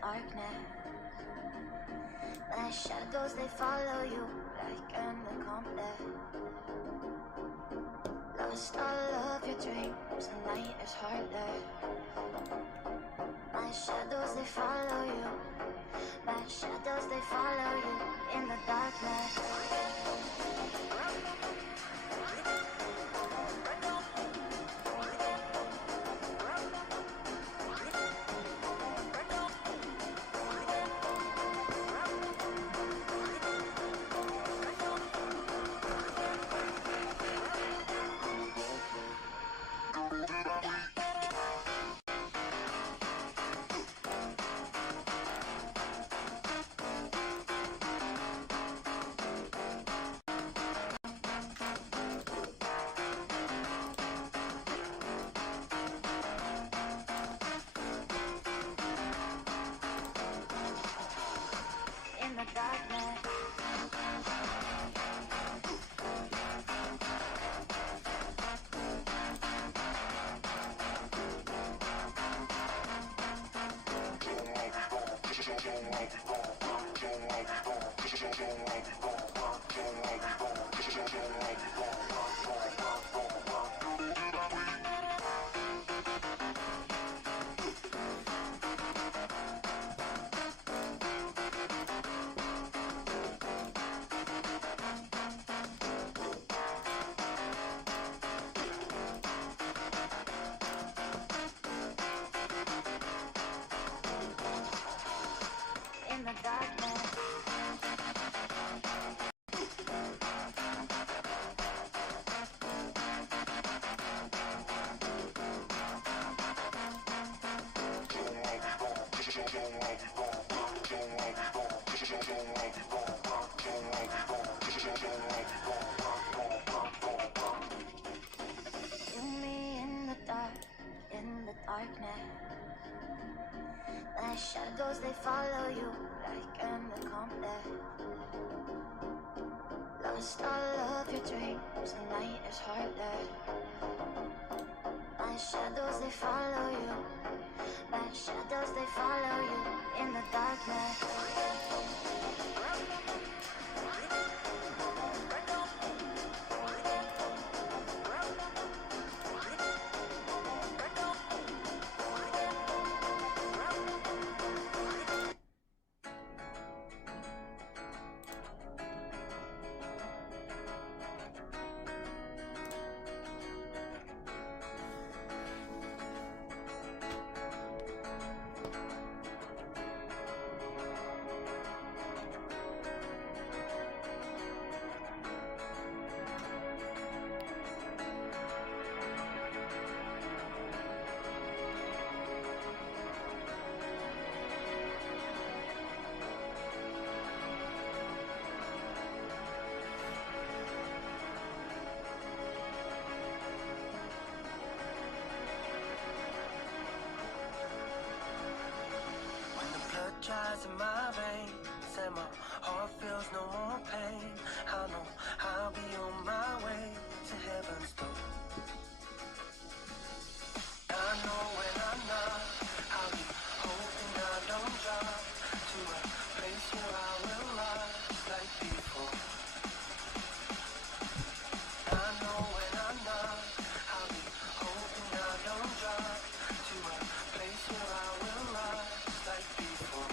darkness. My shadows, they follow you like an accomplice. Lost all of your dreams, the night is heartless. My shadows, they follow you. My shadows, they follow you in the darkness. In the darkness. In the darkness. You me in the dark, in the darkness. My shadows, they follow you like an accomplice. Lost all of your dreams, the night is heartless. My shadows, they follow you. My shadows, they follow you in the darkness. stars in my veins, and my heart feels no more pain. I know I'll be on my way to heaven's door. I know when I'm not, I'll be hoping I don't drop to a place where I will rise like before. I know when I'm not, I'll be hoping I don't drop to a place where I will rise like before.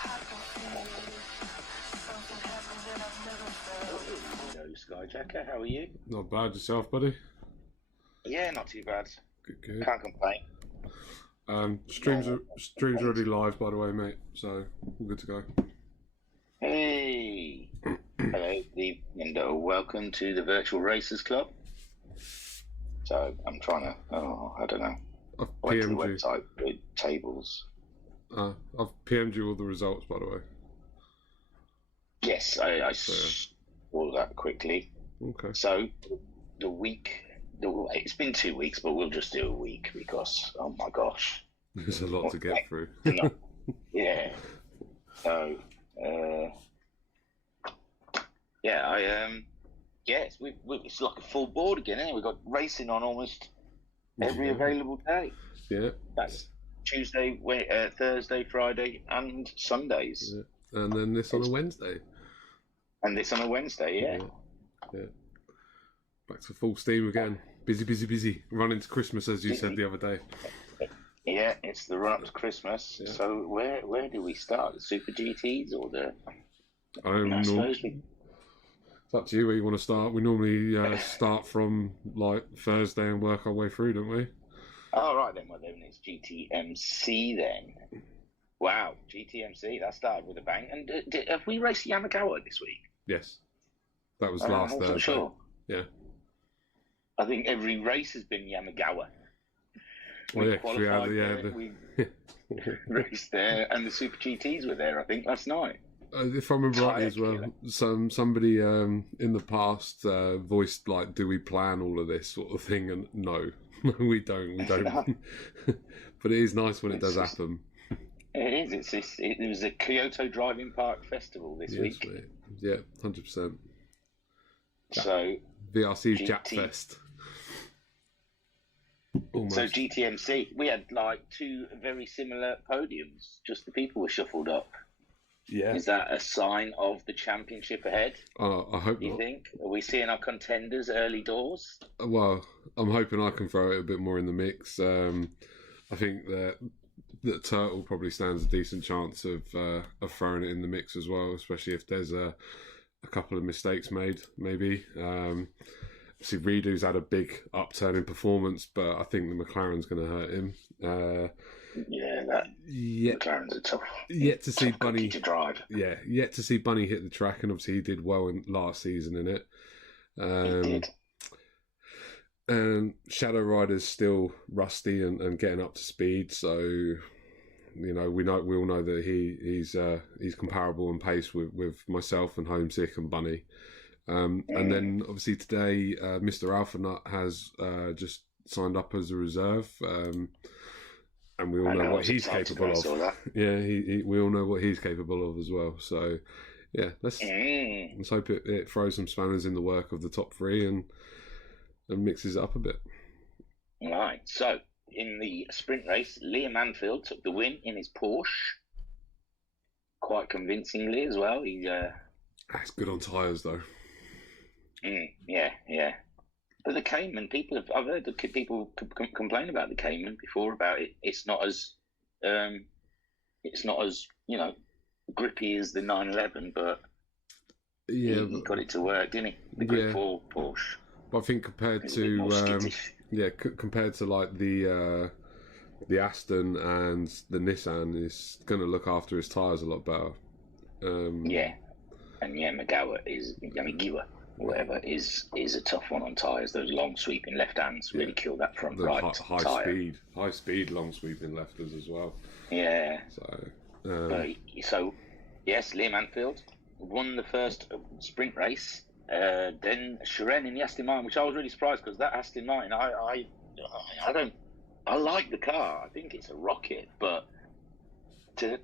I can feel something happen that I've never felt. Hello, Skyjacker. How are you? Not bad. Yourself, buddy? Yeah, not too bad. Good. Can't complain. Streams already live, by the way, mate. So we're good to go. Hey, hello, and welcome to the Virtual Racers Club. So I'm trying to, I don't know. I've Went to the PM'd you. website with tables. I've PM'd you all the results, by the way. Yes, I saw that quickly. Okay. So the week, it's been 2 weeks, but we'll just do a week because, oh my gosh. There's a lot to get through. Yeah. So, yes, it's like a full board again, isn't it? We've got racing on almost every available day. Yeah. That's Tuesday, Thursday, Friday, and Sundays. Yeah. And then this on a Wednesday. And this on a Wednesday, yeah. Back to full steam again. Busy. Running to Christmas, as you said the other day. Yeah, it's the run up to Christmas. Yeah. So where do we start? The Super GTs or the? I suppose we. It's up to you where you want to start. We normally start from like Thursday and work our way through, don't we? Oh, right then. Well, then it's GTMC then. Wow, GTMC. That started with a bang. And have we raced Yamagawa this week? Yes. That was last Thursday. I'm sure. Yeah. I think every race has been Yamagawa. We raced there, and the Super GTs were there, I think, last night. If I remember rightly as well, somebody in the past voiced like, "Do we plan all of this sort of thing?" And no, we don't. But it is nice when it does happen. It is. It was a Kyoto Driving Park Festival this week. Mate. Yeah, 100%. So VRC's Jap Fest. Almost. So GTMC, we had like two very similar podiums. Just the people were shuffled up. Yeah. Is that a sign of the championship ahead? I hope not. You think? Are we seeing our contenders early doors? Well, I'm hoping I can throw it a bit more in the mix. I think that Turtle probably stands a decent chance of throwing it in the mix as well, especially if there's a couple of mistakes made, maybe. Obviously, Redo's had a big upturn in performance, but I think the McLaren's going to hurt him. McLaren's a tough. Yet to see Bunny to drive. Yeah, yet to see Bunny hit the track, and obviously he did well in last season in it. He did. And Shadow Rider's still rusty and getting up to speed, so we all know that he's comparable in pace with myself and Homesick and Bunny. And then obviously today, Mr. Alpha Nut has just signed up as a reserve, and we all know what he's capable of. Yeah, we all know what he's capable of as well. So yeah, let's hope it throws some spanners in the work of the top three and mixes it up a bit. Right. So in the sprint race, Liam Anfield took the win in his Porsche, quite convincingly as well. It's good on tyres though. Yeah. But the Cayman, I've heard people complain about the Cayman before about it. It's not as grippy as the 911, but he got it to work, didn't he? The grip for Porsche. But I think compared to like the Aston and the Nissan, is going to look after his tyres a lot better. And Yamagawa whatever is a tough one on tyres. Those long sweeping left hands really kill that front right tyre. High speed long sweeping lefters as well. Yeah. So yes, Liam Anfield won the first sprint race. Then Sharon in the Aston Martin, which I was really surprised because that Aston Martin, I like the car. I think it's a rocket, but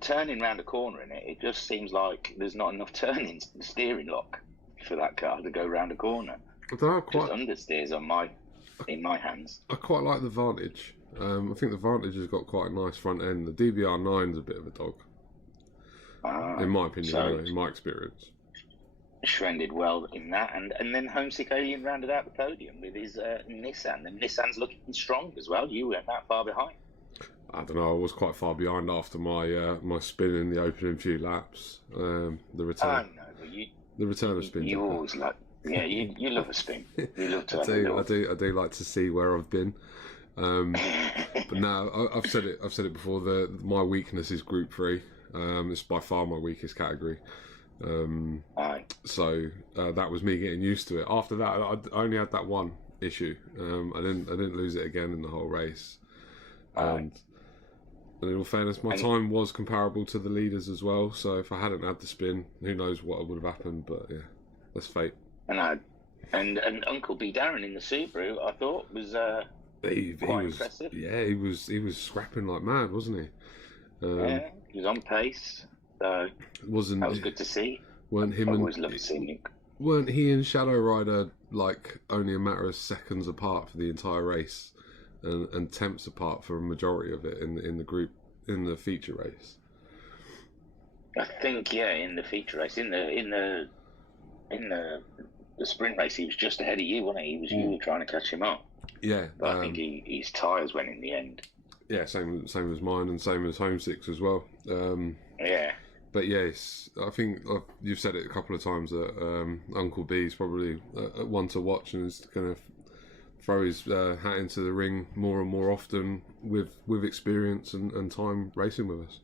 turning round a corner in it, it just seems like there's not enough turning steering lock for that car to go round a corner. I don't know, Just understeers in my hands. I quite like the Vantage. I think the Vantage has got quite a nice front end. The DBR9 is a bit of a dog, in my opinion, anyway, in my experience. Shren did well in that, and then Homesick Alien rounded out the podium with his Nissan, and Nissan's looking strong as well. You weren't that far behind. I don't know. I was quite far behind after my my spin in the opening few laps. The return. I know, but the return of spin. You always like. Yeah, you love a spin. You love to. I do like to see where I've been. But no, I've said it before. My weakness is Group 3. It's by far my weakest category. So that was me getting used to it. After that, I only had that one issue. I didn't lose it again in the whole race. And in all fairness, my time was comparable to the leaders as well. So if I hadn't had the spin, who knows what would have happened? But yeah, that's fate. And Uncle B Darren in the Subaru, I thought was quite impressive. Yeah, he was scrapping like mad, wasn't he? Yeah, he was on pace. So that was good to see. Weren't him I always loved seeing him. Weren't he and Shadow Rider like only a matter of seconds apart for the entire race? And temps apart for a majority of it in the group in the feature race. I think in the feature race in the sprint race he was just ahead of you, wasn't he? You were trying to catch him up. Yeah, but I think his tyres went in the end. Yeah, same as mine and same as Homesick's as well. Yeah. But yes, I think you've said it a couple of times that Uncle B's probably one to watch and is going to throw his hat into the ring more and more often with experience and time racing with us.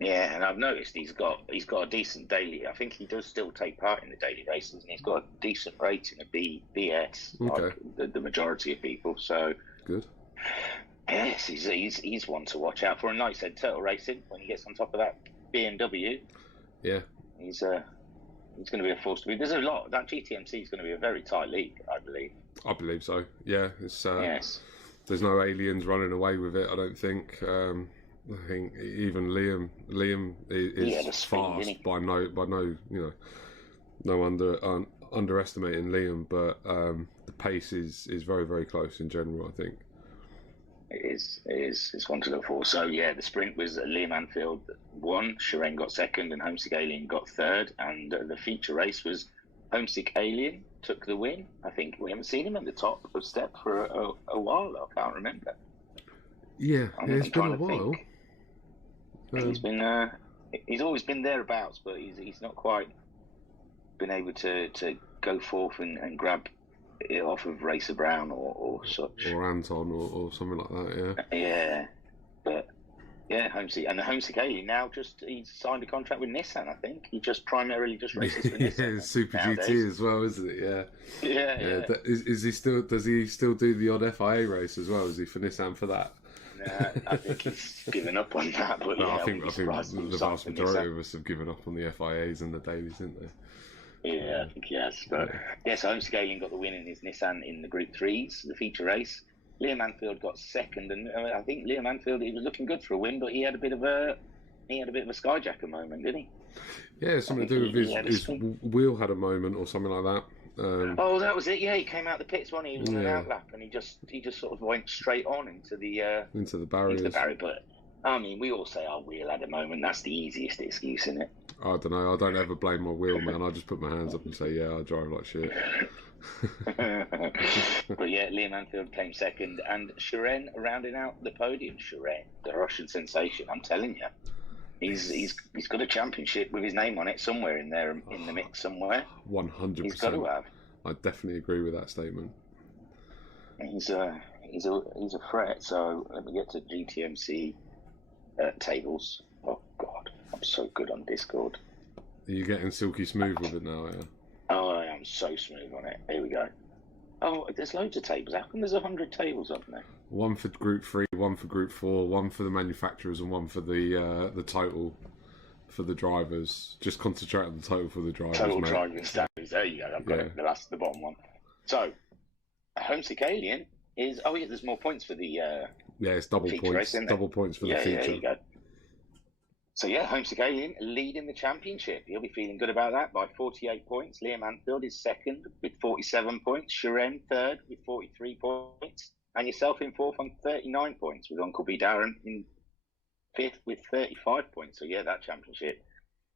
Yeah, and I've noticed he's got a decent daily. I think he does still take part in the daily races, and he's got a decent rating of BS, okay, like the majority of people. So good. Yes, he's one to watch out for. And like I said, Turtle Racing, when he gets on top of that BMW, yeah, he's going to be a force to be. There's a lot. That GTMC is going to be a very tight league, I believe. I believe so. Yeah, it's yes. There's no aliens running away with it. I don't think. I think even Liam is fast by no underestimating Liam, but the pace is very, very close in general, I think. It is. It's one to look for. So yeah, the sprint was Liam Anfield won, Shren got second, and Homesick Alien got third, and the feature race was Homesick Alien took the win. I think we haven't seen him at the top of step for a while. I can't remember. Yeah, it's been a while. He's always been thereabouts, but he's not quite been able to go forth and grab it off of Racer Brown or such, or Anton or something like that. Yeah, but yeah, Homesick Alien now he's signed a contract with Nissan. I think he primarily races for Nissan. Yeah, Super nowadays. GT as well, isn't it? Yeah. Is he still? Does he still do the odd FIA race as well? Is he for Nissan for that? I think he's given up on that. But I think the vast majority of us have given up on the FIAs and the dailies, didn't they? Yeah, I think he has. But so Homesick Alien got the win in his Nissan in the Group 3s, the feature race. Liam Anfield got second, and I think Liam Anfield, he was looking good for a win, but he had a bit of a skyjacker moment, didn't he? Yeah, something to do with his wheel had a moment or something like that. That was it. Yeah, he came out the pits, wasn't he? He was on an outlap, and he just sort of went straight on into the barriers. But I mean, we all say our wheel had a moment. That's the easiest excuse, isn't it? I don't know. I don't ever blame my wheel, man. I just put my hands up and say, yeah, I drive like shit. But yeah, Liam Anfield came second, and Shren rounding out the podium. Shren, the Russian sensation. I'm telling you, he's got a championship with his name on it somewhere in there in the mix somewhere. 100%. He's got to have. I definitely agree with that statement. He's a threat. So let me get to GTMC tables. Oh God, I'm so good on Discord. Are you getting silky smooth with it now? Yeah. Oh, I am so smooth on it. Here we go. Oh, there's loads of tables. How come there's 100 tables up there? One for Group 3, one for Group 4, one for the manufacturers, and one for the total for the drivers. Just concentrate on the total for the drivers. Total driving standards. There you go. I've got it. That's the bottom one. So, Homesick Alien is. Oh yeah, there's more points for the. It's double points. Race, double points for the feature. There you go. So yeah, Homesick Alien leading the championship. He'll be feeling good about that by 48 points. Liam Anfield is second with 47 points. Sharon third with 43 points. And yourself in fourth on 39 points, with Uncle B Darren in fifth with 35 points. So yeah, that championship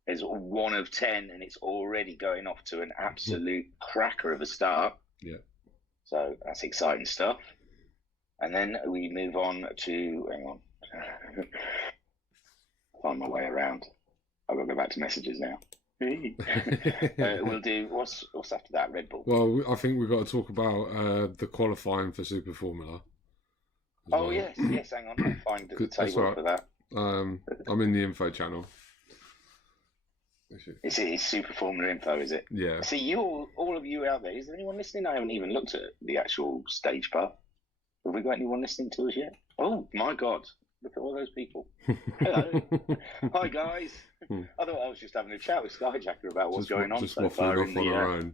is 1 of 10, and it's already going off to an absolute cracker of a start. Yeah. So that's exciting stuff. And then we move on to, hang on, find my way around. I've got to go back to messages now. We'll do, what's after that, Red Bull? Well, I think we've got to talk about the qualifying for Super Formula. Oh, well. yes, hang on, I'll find the table right. for that. I'm in the info channel. It's Super Formula info, is it? Yeah. See, all of you out there, is there anyone listening? I haven't even looked at the actual stage part. Have we got anyone listening to us yet? Oh, my God. Look at all those people. Hello. Hi, guys. I thought I was just having a chat with Skyjacker about what's going on so far in the...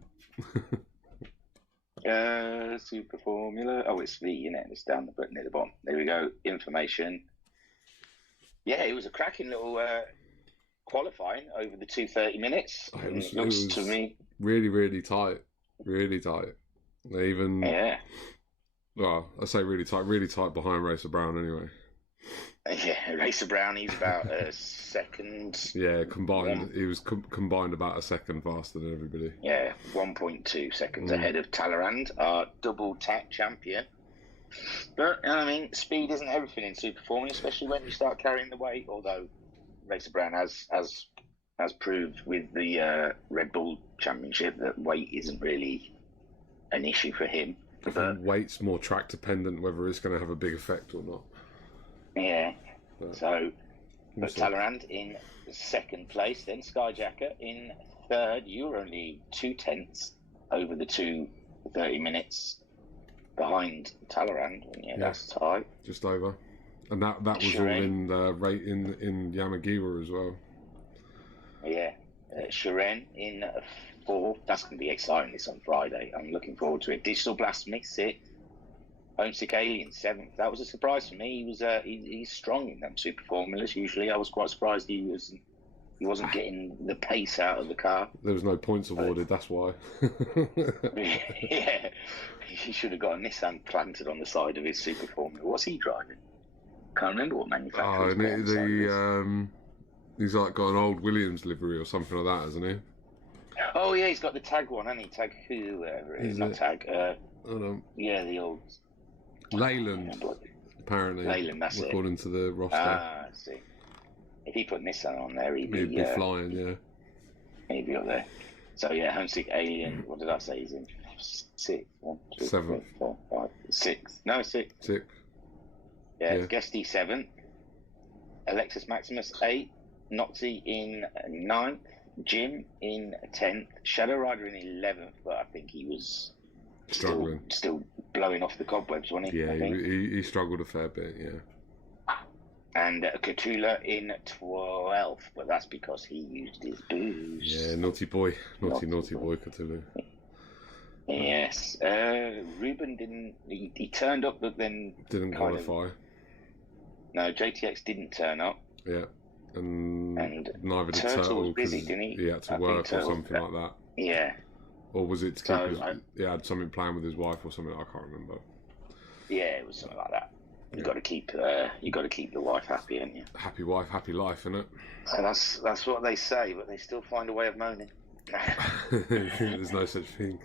Super Formula. Oh, it's V, isn't it? It's down the button near the bottom. There we go. Information. Yeah, it was a cracking little qualifying over the 2:30 minutes. It was to me really, really tight. Really tight. They even... Yeah. Well, I say really tight behind Racer Brown anyway. Yeah, Racer Brown, he's about a second. Yeah, combined. He was combined about a second faster than everybody. Yeah, 1.2 seconds ahead of Talleyrand, our double tap champion. But, I mean, speed isn't everything in Super Formula, especially when you start carrying the weight, although Racer Brown has proved with the Red Bull Championship that weight isn't really an issue for him. But weight's more track dependent, whether it's going to have a big effect or not. Yeah. So, but Talleyrand in second place, then Skyjacker in third. You were only 2/10 over the 2:30 minutes behind Talleyrand. Yeah, that's tight. Just over. And that was Sharon. all in the rate in Yamagiwa as well. Yeah. Sharon in fourth. That's going to be exciting this on Friday. I'm looking forward to it. Digital Blast Me sixth. Homesick Alien seventh. That was a surprise for me. He was he's strong in them Super Formulas. Usually, I was quite surprised he wasn't getting the pace out of the car. There was no points awarded. That's why. Yeah, he should have got a Nissan planted on the side of his Super Formula. What's he driving? Can't remember what manufacturer. He's like got an old Williams livery or something like that, hasn't he? Oh yeah, he's got the Tag one, hasn't he? Tag whoever it is, not Tag. Yeah, the old Leyland. Apparently, Leyland, that's according to the roster. Ah, I see. If he put Nissan on there, he'd be flying. Yeah, he'd be up there. So yeah, Homesick Alien. What did I say? He's in sixth. 1, 2, 7th. 3, 4, 5, 6. No, 6. 6. Yeah, Guesty 7th. Alexis Maximus 8th. Noxie in 9th. Jim in 10th. Shadow Rider in 11th, but I think he was struggling. Still blowing off the cobwebs, wasn't he? Yeah, he struggled a fair bit, yeah. And Cthulhu in 12th, but that's because he used his booze. Yeah, naughty boy. Naughty boy, Cthulhu. Yes. Ruben didn't... He turned up, but then... Didn't qualify. No, JTX didn't turn up. Yeah. And neither did Turtle was busy, didn't he? He had to work or something like that. Yeah. Or was it to keep he had something planned with his wife or something? I can't remember. Yeah, it was something like that. You got to keep the wife happy, haven't you? Happy wife, happy life, isn't it? And that's what they say, but they still find a way of moaning. There's no such thing.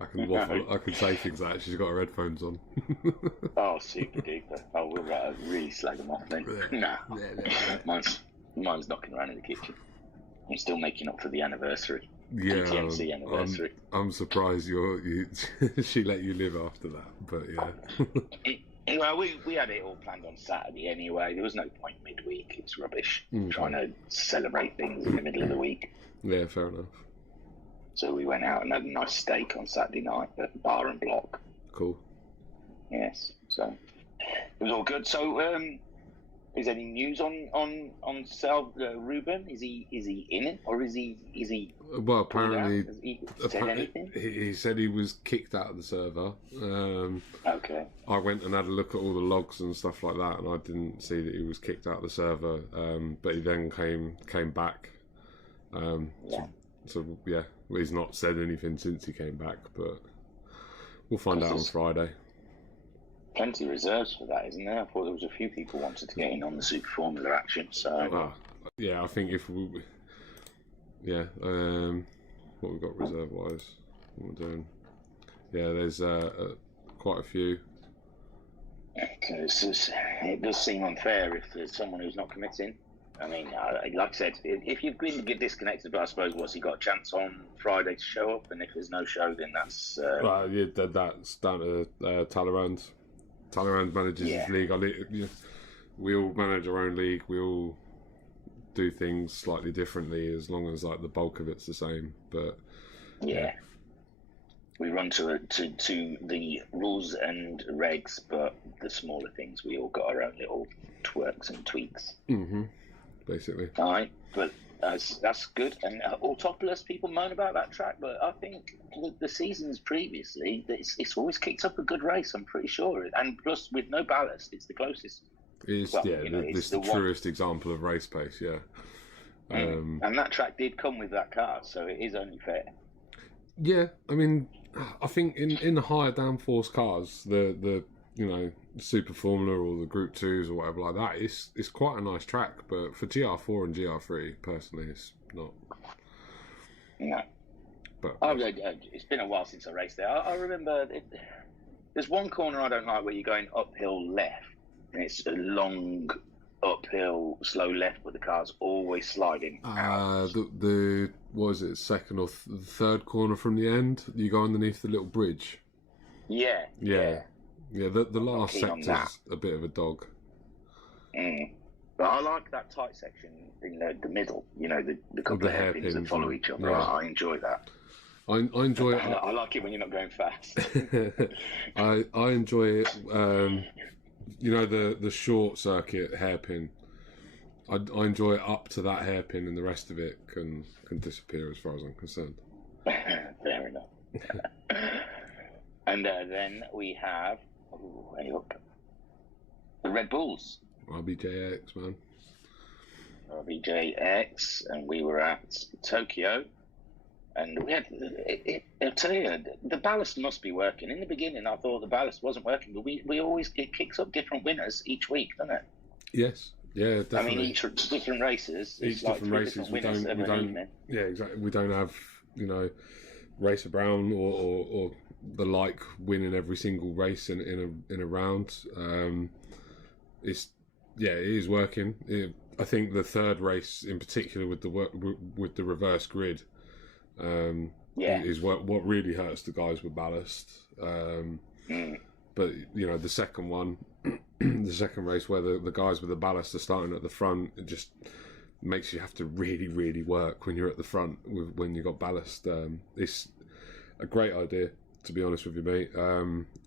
I can waffle. I can say things like she's got her headphones on. Oh, super duper. Oh, we'll really slag them off then. No. Mine's knocking around in the kitchen. I'm still making up for the anniversary. Yeah, PTMC anniversary. I'm surprised she let you live after that, but yeah. Well, we had it all planned on Saturday anyway. There was no point midweek. It's rubbish trying to celebrate things in the middle of the week. Yeah, fair enough. So we went out and had a nice steak on Saturday night at Bar and Block. Cool. Yes, so it was all good. So Is any news on Ruben? Is he in it, or is he? Well, apparently, Has he said anything? He said he was kicked out of the server. Okay. I went and had a look at all the logs and stuff like that, and I didn't see that he was kicked out of the server. But he then came back. So yeah, well, he's not said anything since he came back, but we'll find out on Friday. Plenty of reserves for that, isn't there? I thought there was a few people wanted to get in on the Super Formula action. So yeah, I think if we, what we got reserve wise, what we're doing. Yeah, there's quite a few. It does seem unfair if there's someone who's not committing. I mean, like I said, if you've been disconnected, but I suppose what's he got a chance on Friday to show up, and if there's no show, then that's that's down to Talleyrand. Talleyrand manages his league. We all manage our own league. We all do things slightly differently, as long as like the bulk of it's the same. But yeah. We run to the rules and regs, but the smaller things, we all got our own little twerks and tweaks. Mm-hmm. Basically. All right, but that's good. And Autopolis, people moan about that track, but I think the seasons previously, it's always kicked up a good race, I'm pretty sure. And plus, with no ballast, it's the closest. It's the truest example of race pace, yeah. And that track did come with that car, so it is only fair. Yeah, I mean, I think in the higher downforce cars, the Super Formula or the Group 2s or whatever like that, it's quite a nice track, but for GR4 and GR3, personally, it's not. No. But it's been a while since I raced there. I remember there's one corner I don't like where you're going uphill left, and it's a long uphill slow left, but the car's always sliding out. The what is it, second or third corner from the end? You go underneath the little bridge. Yeah. The last sector's a bit of a dog. But I like that tight section in the middle. The couple of hairpins that follow each other. Yeah. I enjoy that. I enjoy it. I like it when you're not going fast. I enjoy it. The short circuit hairpin. I enjoy it up to that hairpin, and the rest of it can disappear as far as I'm concerned. Fair enough. And then we have the Red Bulls. RBJX, man. RBJX, and we were at Tokyo. And we had, I'll tell you, the ballast must be working. In the beginning, I thought the ballast wasn't working, but we always get kicks up different winners each week, doesn't it? Yes, yeah, definitely. I mean, each different races. Each different races, we don't. Yeah, exactly. We don't have Racer Brown or the like winning every single race in a round. It is working. I think the third race in particular with the reverse grid. Is what really hurts the guys with ballast. But the second one, the second race where the guys with the ballast are starting at the front, it just makes you have to really, really work when you're at the front when you got ballast. It's a great idea, to be honest with you, mate.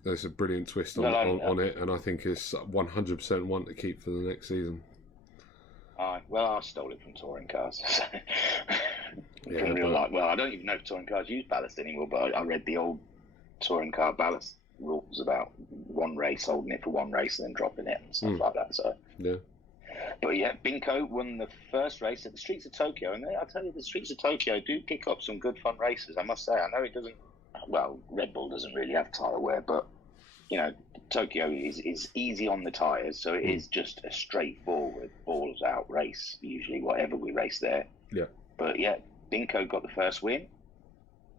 There's a brilliant twist on it, and I think it's 100% one to keep for the next season. I stole it from touring cars. Yeah, from real life. Well, I don't even know if touring cars use ballast anymore, but I read the old touring car ballast rules about one race, holding it for one race and then dropping it and stuff like that. So yeah. But yeah, Binko won the first race at the Streets of Tokyo, and I tell you, the Streets of Tokyo do pick up some good fun races, I must say. I know it doesn't. Well, Red Bull doesn't really have tyre wear, but Tokyo is easy on the tyres, so it is just a straightforward balls out race. Usually, whatever we race there. Yeah. But yeah, Binko got the first win.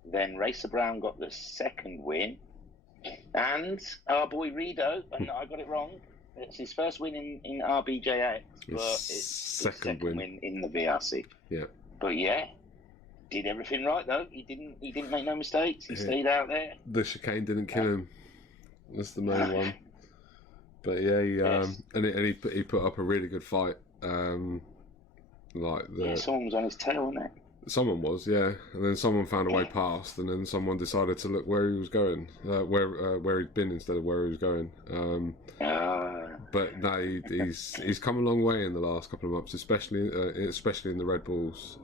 Then Racer Brown got the second win. And our boy Rido, and I got it wrong, it's his first win in RBJX, but it's his second win in the VRC. Yeah. But yeah, did everything right though. He didn't make no mistakes. He stayed out there. The chicane didn't kill him. That's the main one. But yeah, he put up a really good fight. Someone was on his tail, wasn't it? Someone was, yeah, and then someone found a way past, and then someone decided to look where he was going, where he'd been instead of where he was going. But no, he's come a long way in the last couple of months, especially in the Red Bulls.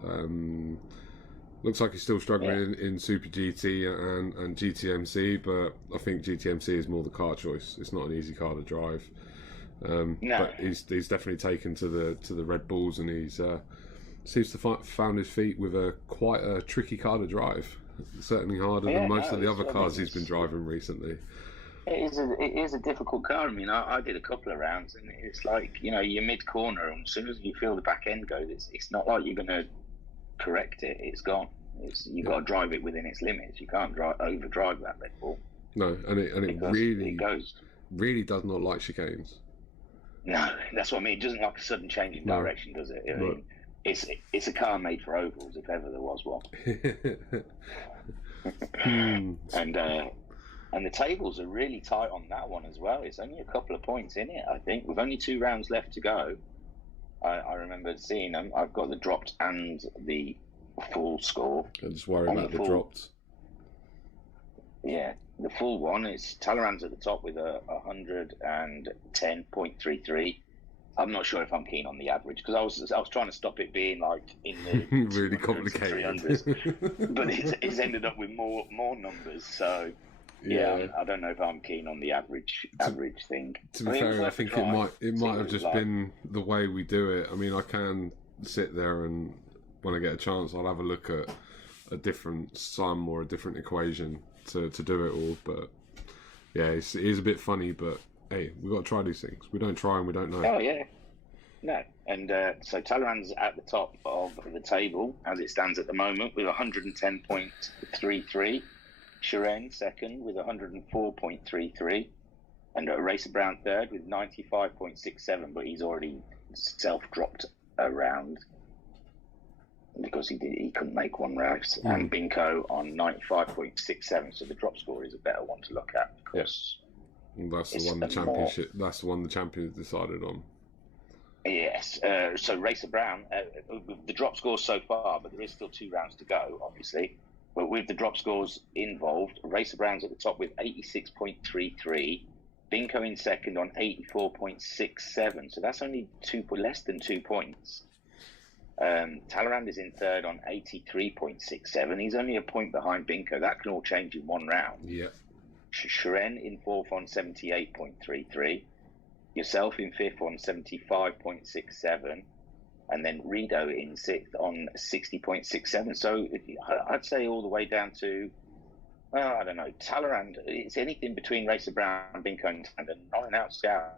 Looks like he's still struggling in Super GT and GTMC, but I think GTMC is more the car choice. It's not an easy car to drive. No. But he's definitely taken to the Red Bulls, and he's seems to found his feet with quite a tricky car to drive. Certainly harder than most of the other cars he's been driving recently. It is a difficult car. I mean, I did a couple of rounds, and it's like, you know, you're mid corner, and as soon as you feel the back end go, it's not like you're going to correct it. It's gone. You've got to drive it within its limits. You can't overdrive that Red Bull. No, and it really does not like chicanes. No, that's what I mean. It doesn't like a sudden change in direction, does it? I mean, it's a car made for ovals, if ever there was one. And the tables are really tight on that one as well. It's only a couple of points in it, I think. With only 2 rounds left to go, I remember seeing them. I've got the dropped and the full score. I'm just worried about the dropped. Yeah, the full one is Talleyrand's at the top with a 110.33. I'm not sure if I'm keen on the average, because I was trying to stop it being like in the really complicated, but it's ended up with more numbers. So yeah, I don't know if I'm keen on the average thing. To be fair, I think it might have just been the way we do it. I mean, I can sit there and when I get a chance, I'll have a look at a different sum or a different equation to do it all. But yeah, it is a bit funny, but hey, we've got to try these things. We don't try and we don't know. Oh, yeah. No. And so Talleyrand's at the top of the table as it stands at the moment with 110.33. Chiren second with 104.33. And Racer Brown third with 95.67, but he's already self-dropped a round because he couldn't make one race. And Binko on 95.67, so the drop score is a better one to look at because... That's the one That's the one the champions decided on. Yes. So Racer Brown, the drop scores so far, but there is still 2 rounds to go, obviously. But with the drop scores involved, Racer Brown's at the top with 86.33, Binko in second on 84.67. So that's only less than 2 points. Talleyrand is in third on 83.67. He's only a point behind Binko. That can all change in 1 round. Yeah. Chiren in fourth on 78.33, yourself in fifth on 75.67, and then Rido in sixth on 60.67. So I'd say all the way down to, well, I don't know, Talleyrand. It's anything between Racer Brown, Binko, and not an out scout.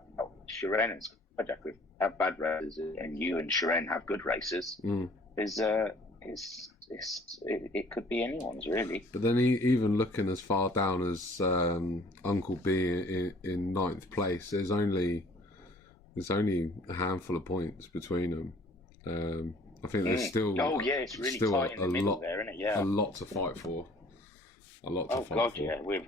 Chiren and Skyjack have bad races, and you and Chiren have good races. It could be anyone's, really. But then even looking as far down as Uncle B in 9th place, there's only a handful of points between them. I think there's still it's really tight in the middle there, isn't it? Yeah, a lot to fight for. Yeah, with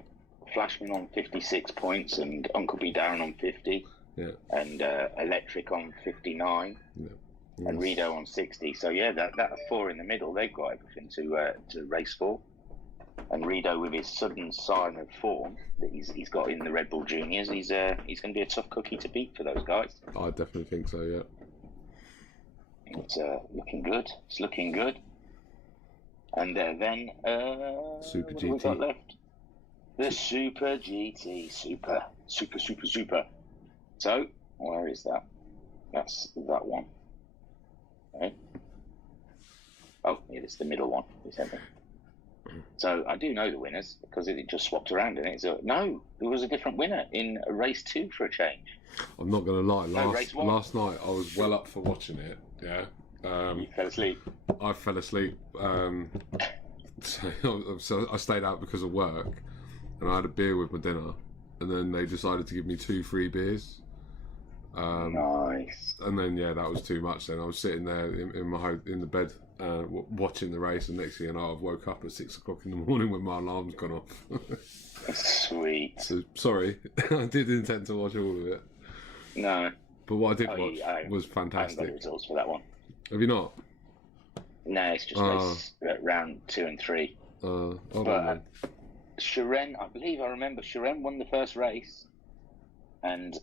Flashman on 56 points and Uncle B Darren on 50. Yeah, and Electric on 59. Yeah. And Rido on 60. So yeah, that 4 in the middle, they've got everything to race for. And Rido, with his sudden sign of form that he's got in the Red Bull Juniors, he's going to be a tough cookie to beat for those guys. I definitely think so. Yeah. It's looking good. It's looking good. And then Super GT. What we got left? The Super GT. Super. So where is that? That's that one. Okay. Oh, yeah, it's the middle one. So I do know the winners because it just swapped around, and no, there was a different winner in race 2 for a change. I'm not going to lie. Last night I was well up for watching it. Yeah. You fell asleep. I fell asleep. So I stayed out because of work, and I had a beer with my dinner, and then they decided to give me 2 free beers. Nice. And then that was too much. Then I was sitting there in the bed watching the race, and next thing you know, I've woke up at 6 o'clock in the morning when my alarm's gone off. Sweet. So sorry, I did intend to watch all of it. No. But what I did watch was fantastic. I haven't got the results for that one. Have you not? No, it's just race round 2 and 3. But Chiren, I remember Chiren won the first race, and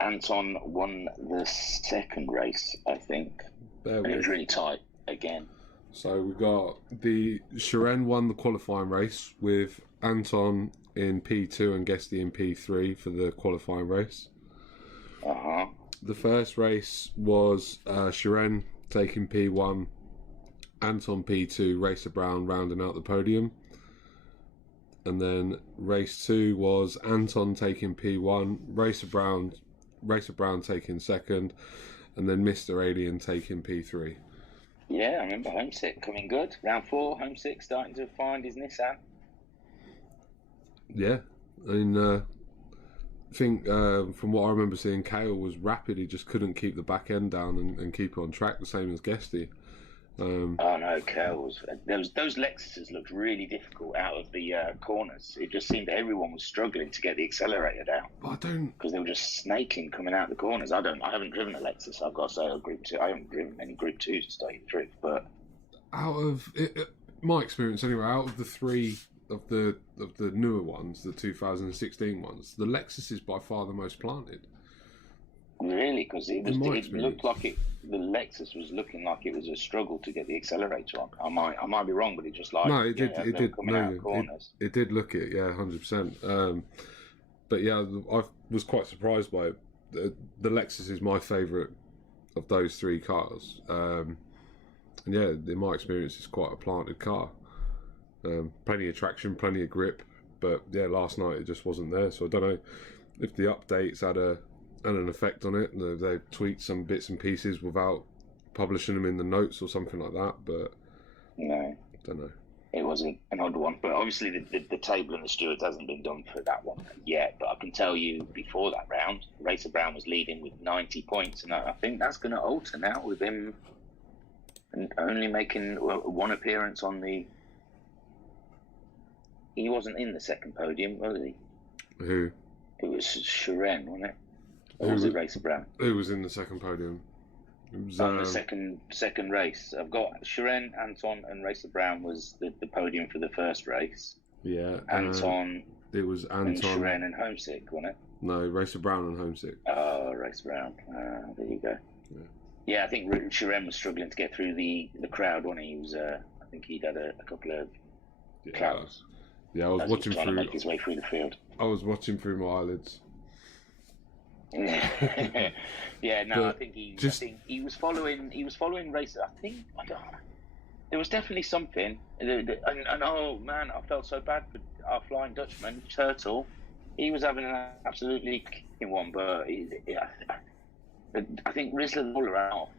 Anton won the second race, I think. And it was really tight again. So we got the Shiren won the qualifying race with Anton in P2 and Guesty in P3 for the qualifying race. The first race was Shiren taking P1, Anton P2, Racer Brown rounding out the podium. And then race 2 was Anton taking P1, Racer Brown taking second, and then Mr. Alien taking P3. Yeah, I remember Homesick coming good. Round 4, Homesick starting to find his Nissan. Yeah, I mean, I think from what I remember seeing, Kale was rapid. He just couldn't keep the back end down and keep it on track, the same as Guesty. Oh no, Kale was. Those Lexuses looked really difficult out of the corners. It just seemed that everyone was struggling to get the accelerator down. I don't, because they were just snaking coming out the corners. I haven't driven a Lexus. I've got to say, Group 2. I haven't driven many Group 2s to tell you the truth. But out of my experience, anyway, out of the three of the newer ones, the 2016 ones, the Lexus is by far the most planted. Really, because it looked like the Lexus was looking like it was a struggle to get the accelerator on. I might be wrong, but it just like it did coming out of corners. It did look it, 100%. But yeah, I was quite surprised by it. The Lexus is my favourite of those three cars. And yeah, in my experience, it's quite a planted car. Plenty of traction, plenty of grip, but yeah, last night it just wasn't there. So I don't know if the updates had an effect on it. They tweaked some bits and pieces without publishing them in the notes or something like that. But no, I don't know. It was an odd one, but obviously the table and the stewards hasn't been done for that one yet. But I can tell you, before that round, Racer Brown was leading with 90 points, and I think that's going to alter now with him only making one appearance on the. He wasn't in the second podium, was he? Who? It was Shiren, wasn't it? Or was it Racer Brown? Who was in the second podium? It was, on the second race. I've got Shiren, Anton, and Racer Brown was the podium for the first race. Yeah. Anton. It was Anton. And Shiren and Homesick, wasn't it? No, Racer Brown and Homesick. Oh, Racer Brown. There you go. Yeah, I think Shiren was struggling to get through the crowd, wasn't he? He was. I think he'd had a couple of clouds. Yeah, I was watching trying to make his way through the field. I was watching through my eyelids. Yeah, no, I think he was following. He was following races. I don't know. There was definitely something, and oh man, I felt so bad for our Flying Dutchman Turtle. He was having an absolutely kicking one, but I think Rizzler pulled her out,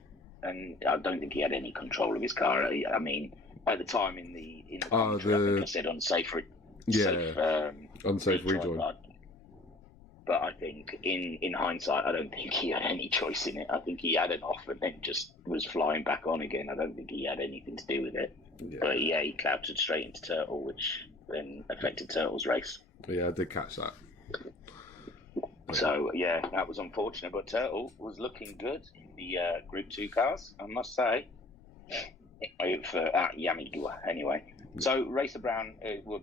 and I don't think he had any control of his car. I mean, at the time in the commentary, I think I said unsafe rejoin. But I think in hindsight, I don't think he had any choice in it. I think he had it off and then just was flying back on again. I don't think he had anything to do with it. Yeah. But yeah, he clouted straight into Turtle, which then affected Turtle's race. Yeah, I did catch that. So yeah, that was unfortunate. But Turtle was looking good in the Group 2 cars, I must say. At Yamagua, anyway. So Racer Brown,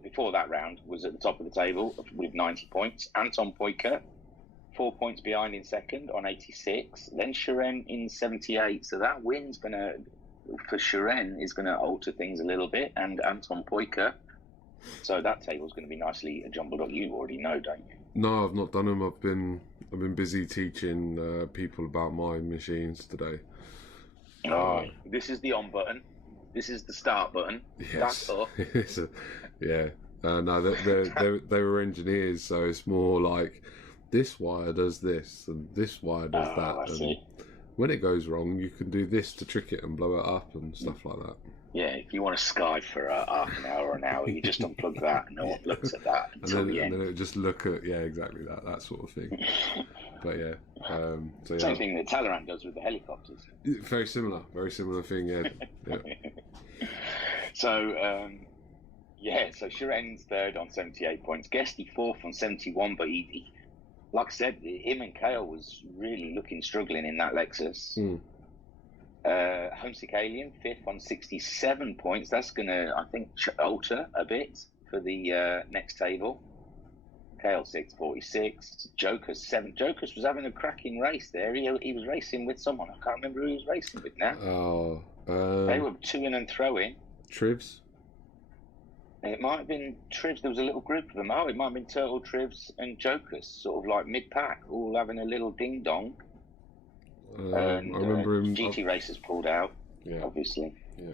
before that round, was at the top of the table with 90 points. Anton Poiker, 4 points behind in second on 86. Then Shiren in 78. So that win's for Shiren is going to alter things a little bit. And Anton Poiker. So that table's going to be nicely jumbled up. You already know, don't you? No, I've not done them. I've been busy teaching people about my machines today. Oh, this is the on button. This is the start button. Yes. That's up. Yeah. No, they were engineers, so it's more like this wire does this and this wire does that. I see. When it goes wrong, you can do this to trick it and blow it up and stuff like that. Yeah, if you want to Skype for half an hour or an hour, you just unplug that and no one looks at that until the end. And then it just look at, exactly that sort of thing. But yeah. Same thing that Talleyrand does with the helicopters. Very similar thing, yeah. So Shiren's third on 78 points. Guesty fourth on 71, but he like I said, him and Kale was really struggling in that Lexus. Homesick Alien, fifth on 67 points. That's going to, I think, alter a bit for the next table. KL6 46. Joker's was having a cracking race there. He was racing with someone. I can't remember who he was racing with now. Oh, They were to-in and throw-in. Trivs. It might have been Trivs. There was a little group of them. Oh, it might have been Turtle, Trivs, and Jokers, sort of like mid-pack, all having a little ding-dong. And I remember him. GT Racers pulled out, obviously. Yeah.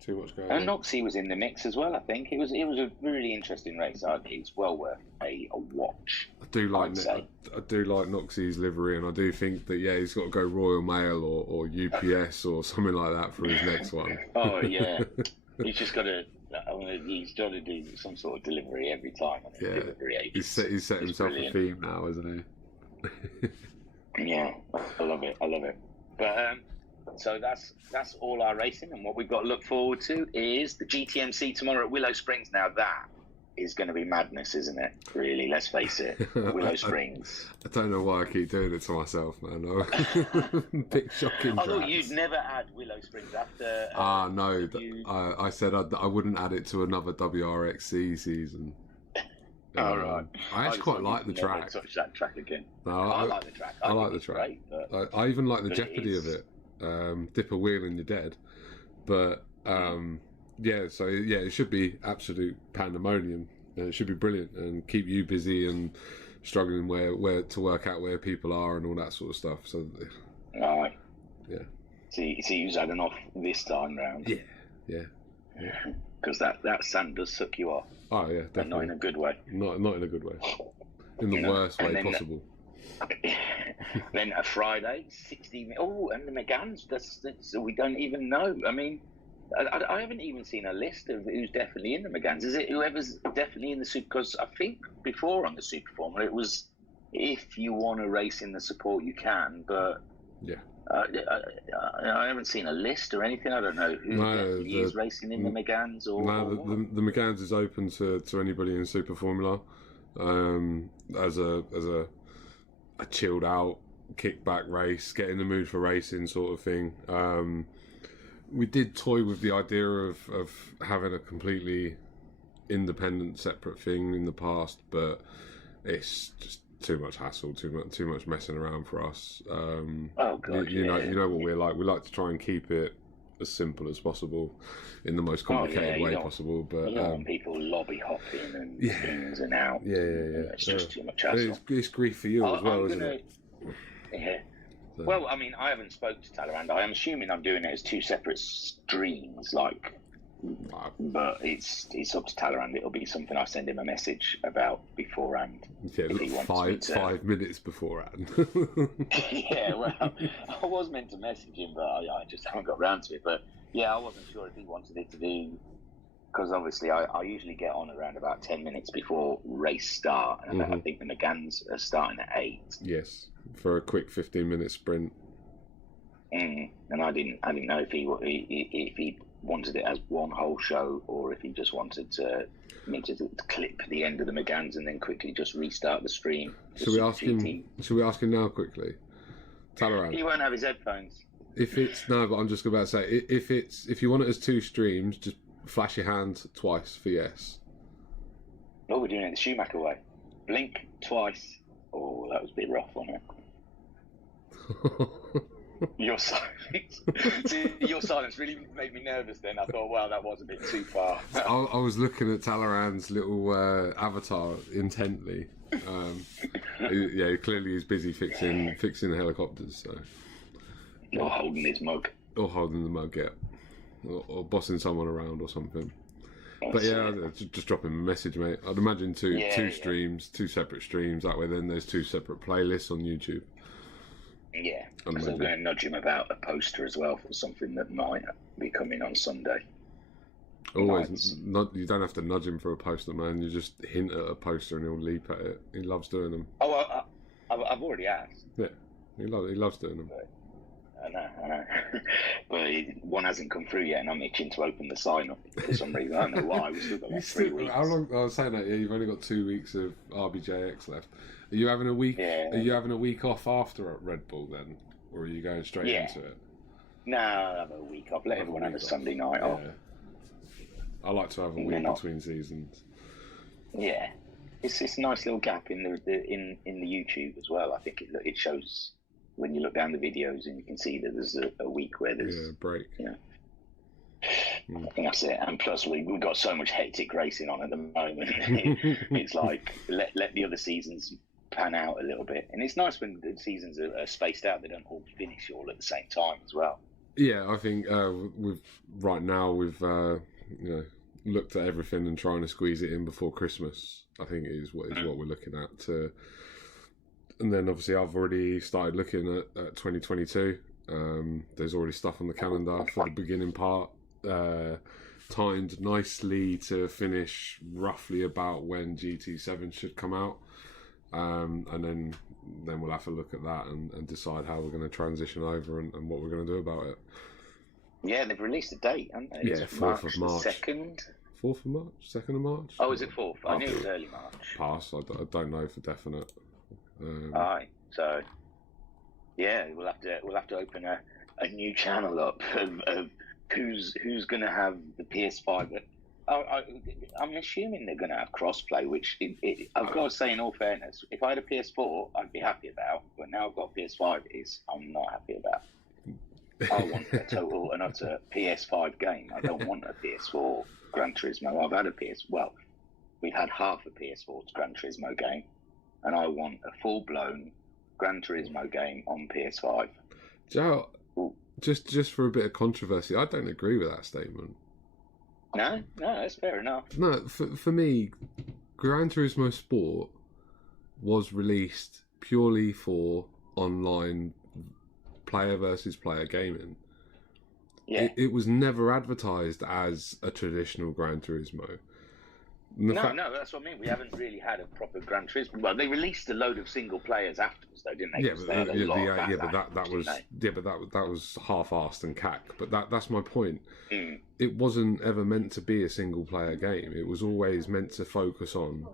Too much going And on. Noxie was in the mix as well, I think. It was a really interesting race. It's well worth a watch. I do like Noxie's livery, and I do think that he's got to go Royal Mail or UPS or something like that for his next one. Oh yeah, he's just got to. He's got to do some sort of delivery every time. Delivery he's set himself brilliant. a theme now, isn't he? Yeah, I love it. But so that's all our racing, and what we've got to look forward to is the GTMC tomorrow at Willow Springs. Now that is going to be madness, isn't it? Really, let's face it. Willow Springs. I don't know why I keep doing it to myself, man. Big shocking. I thought you'd never add Willow Springs after. No. I said I wouldn't add it to another WRXC season. All right. I actually quite like the track. Touch that track again. No, I like the track. I like the track. Great, I even like the jeopardy of it. Dip a wheel and you're dead. But it should be absolute pandemonium. It should be brilliant and keep you busy and struggling where to work out where people are and all that sort of stuff. So, right. Yeah. See, who's had enough this time round? Yeah. Because that sand does suck you off. Oh yeah, definitely. But not in a good way. Not in a good way. In the worst way possible. Then a Friday, 60. Oh, and the McGanns. That's we don't even know. I mean, I haven't even seen a list of who's definitely in the McGanns. Is it whoever's definitely in the Super? Because I think before on the Super Formula it was if you want to race in the support you can, but I haven't seen a list or anything. I don't know who definitely is racing in the McGanns or. No, the McGanns is open to anybody in Super Formula, as a chilled out kickback race, get in the mood for racing sort of thing. We did toy with the idea of having a completely independent, separate thing in the past, but it's just too much hassle, too much messing around for us. Oh God! You know what we're like. We like to try and keep it as simple as possible, in the most complicated way possible. But you don't want people lobby hopping and ins and out. Yeah. It's just too much hassle. It's grief for you as well, isn't it? Yeah. So. Well, I mean, I haven't spoken to Talleyrand. I'm assuming I'm doing it as two separate streams, but it's up to Talleyrand. It'll be something I send him a message about beforehand. Yeah, if he wants 5 minutes beforehand. Yeah, well, I was meant to message him, but I just haven't got round to it. But yeah, I wasn't sure if he wanted it to do, because obviously I usually get on around about 10 minutes before race start, and I think the McGanns are starting at 8. Yes, for a quick 15-minute sprint. And I didn't know if he wanted it as one whole show, or if he just wanted me to clip the end of the McGanns and then quickly just restart the stream. Should we ask him now quickly? Talleyrand. He won't have his headphones. But I'm just about to say, if you want it as 2 streams, just flash your hand twice for yes. Oh, we're doing it the Schumacher way. Blink twice. Oh, that was a bit rough, wasn't it? Your silence. See, your silence really made me nervous then. I thought, wow, that was a bit too far. I was looking at Talleyrand's little avatar intently. Clearly he's busy fixing the helicopters. So. Or holding his mug. Or holding the mug, yeah. Or bossing someone around or something. But just drop him a message, mate. I'd imagine two streams, 2 separate streams. That way then there's 2 separate playlists on YouTube. Yeah, because I'm going to nudge him about a poster as well for something that might be coming on Sunday. Always, you don't have to nudge him for a poster, man. You just hint at a poster and he'll leap at it. He loves doing them. Oh, I've already asked. Yeah, he loves doing them. I know. But one hasn't come through yet, and I'm itching to open the sign up for some reason. I don't know why. We've still got 3 weeks. How long? I was saying that. Yeah, you've only got 2 weeks of RBJX left. Are you having a week? Yeah. Are you having a week off after at Red Bull then, or are you going straight into it? No, I'll have a week off. Let everyone have a Sunday night off. I like to have a week between seasons. Yeah, it's a nice little gap in the YouTube as well. I think it shows when you look down the videos and you can see that there's a week where there's a break. You know, I think that's it. And plus, we've got so much hectic racing on at the moment. It's like let the other seasons pan out a little bit, and it's nice when the seasons are spaced out. They don't all finish all at the same time as well. Yeah, I think we've looked at everything and trying to squeeze it in before Christmas. I think is what we're looking at. And then obviously I've already started looking at 2022. There's already stuff on the calendar for the beginning part, timed nicely to finish roughly about when GT7 should come out. And then we'll have to look at that and decide how we're going to transition over and what we're going to do about it. Yeah, they've released a date, haven't they? Yeah, 4th of March. 2nd? 4th of March? 2nd of March? Oh, is it 4th? I knew it was early March. Pass. I don't know for definite. Aye. So, yeah, we'll have to open a new channel up of who's going to have the PS5. I'm assuming they're going to have crossplay, which I've got to say, in all fairness, if I had a PS4, I'd be happy about. But now I've got a PS5, I'm not happy about. I want a total and utter PS5 game. I don't want a PS4 Gran Turismo. I've had we've had half a PS4's Gran Turismo game, and I want a full-blown Gran Turismo game on PS5. Joe, just for a bit of controversy, I don't agree with that statement. No, that's fair enough. No, for me, Gran Turismo Sport was released purely for online player versus player gaming. Yeah. It was never advertised as a traditional Gran Turismo. No, that's what I mean. We haven't really had a proper Gran Turismo. Well, they released a load of single players afterwards, though, didn't they? That was half-assed and cack. But that's my point. Mm. It wasn't ever meant to be a single-player game. It was always meant to focus on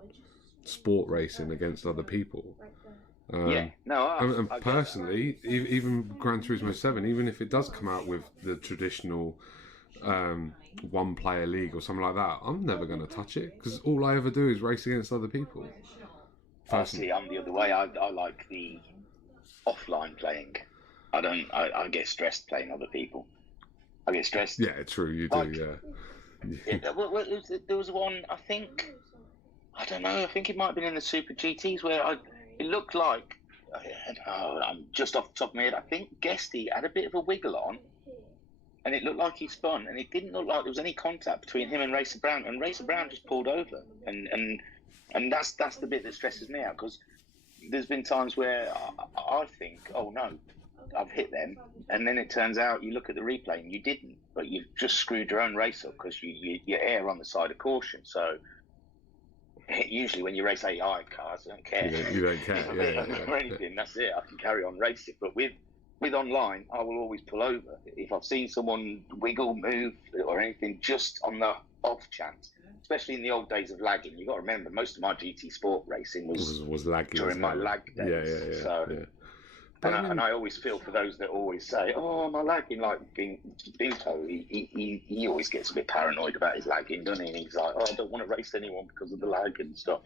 sport racing against other people. Personally, even Gran Turismo 7, even if it does come out with the traditional one-player league or something like that, I'm never going to touch it because all I ever do is race against other people. See, I'm the other way. I like the offline playing. I get stressed playing other people. I get stressed. Yeah, true. You do. There was one. I think it might have been in the Super GTs where it looked like. I'm just off the top of my head. I think Guesty had a bit of a wiggle on. And it looked like he spun, and it didn't look like there was any contact between him and Racer Brown. And Racer Brown just pulled over, and that's the bit that stresses me out, because there's been times where I think, oh no, I've hit them, and then it turns out you look at the replay and you didn't, but you've just screwed your own race up because you err on the side of caution. So usually when you race AI cars, I don't care. You don't care, or anything. That's it. I can carry on racing, but with online, I will always pull over if I've seen someone wiggle, move, or anything, just on the off chance. Especially in the old days of lagging. You got to remember, most of my GT Sport racing was lagging during my lag days. And I always feel for those that always say, "Oh, am I lagging?" Like Binko, he always gets a bit paranoid about his lagging, doesn't he? And he's like, "Oh, I don't want to race anyone because of the lag and stuff."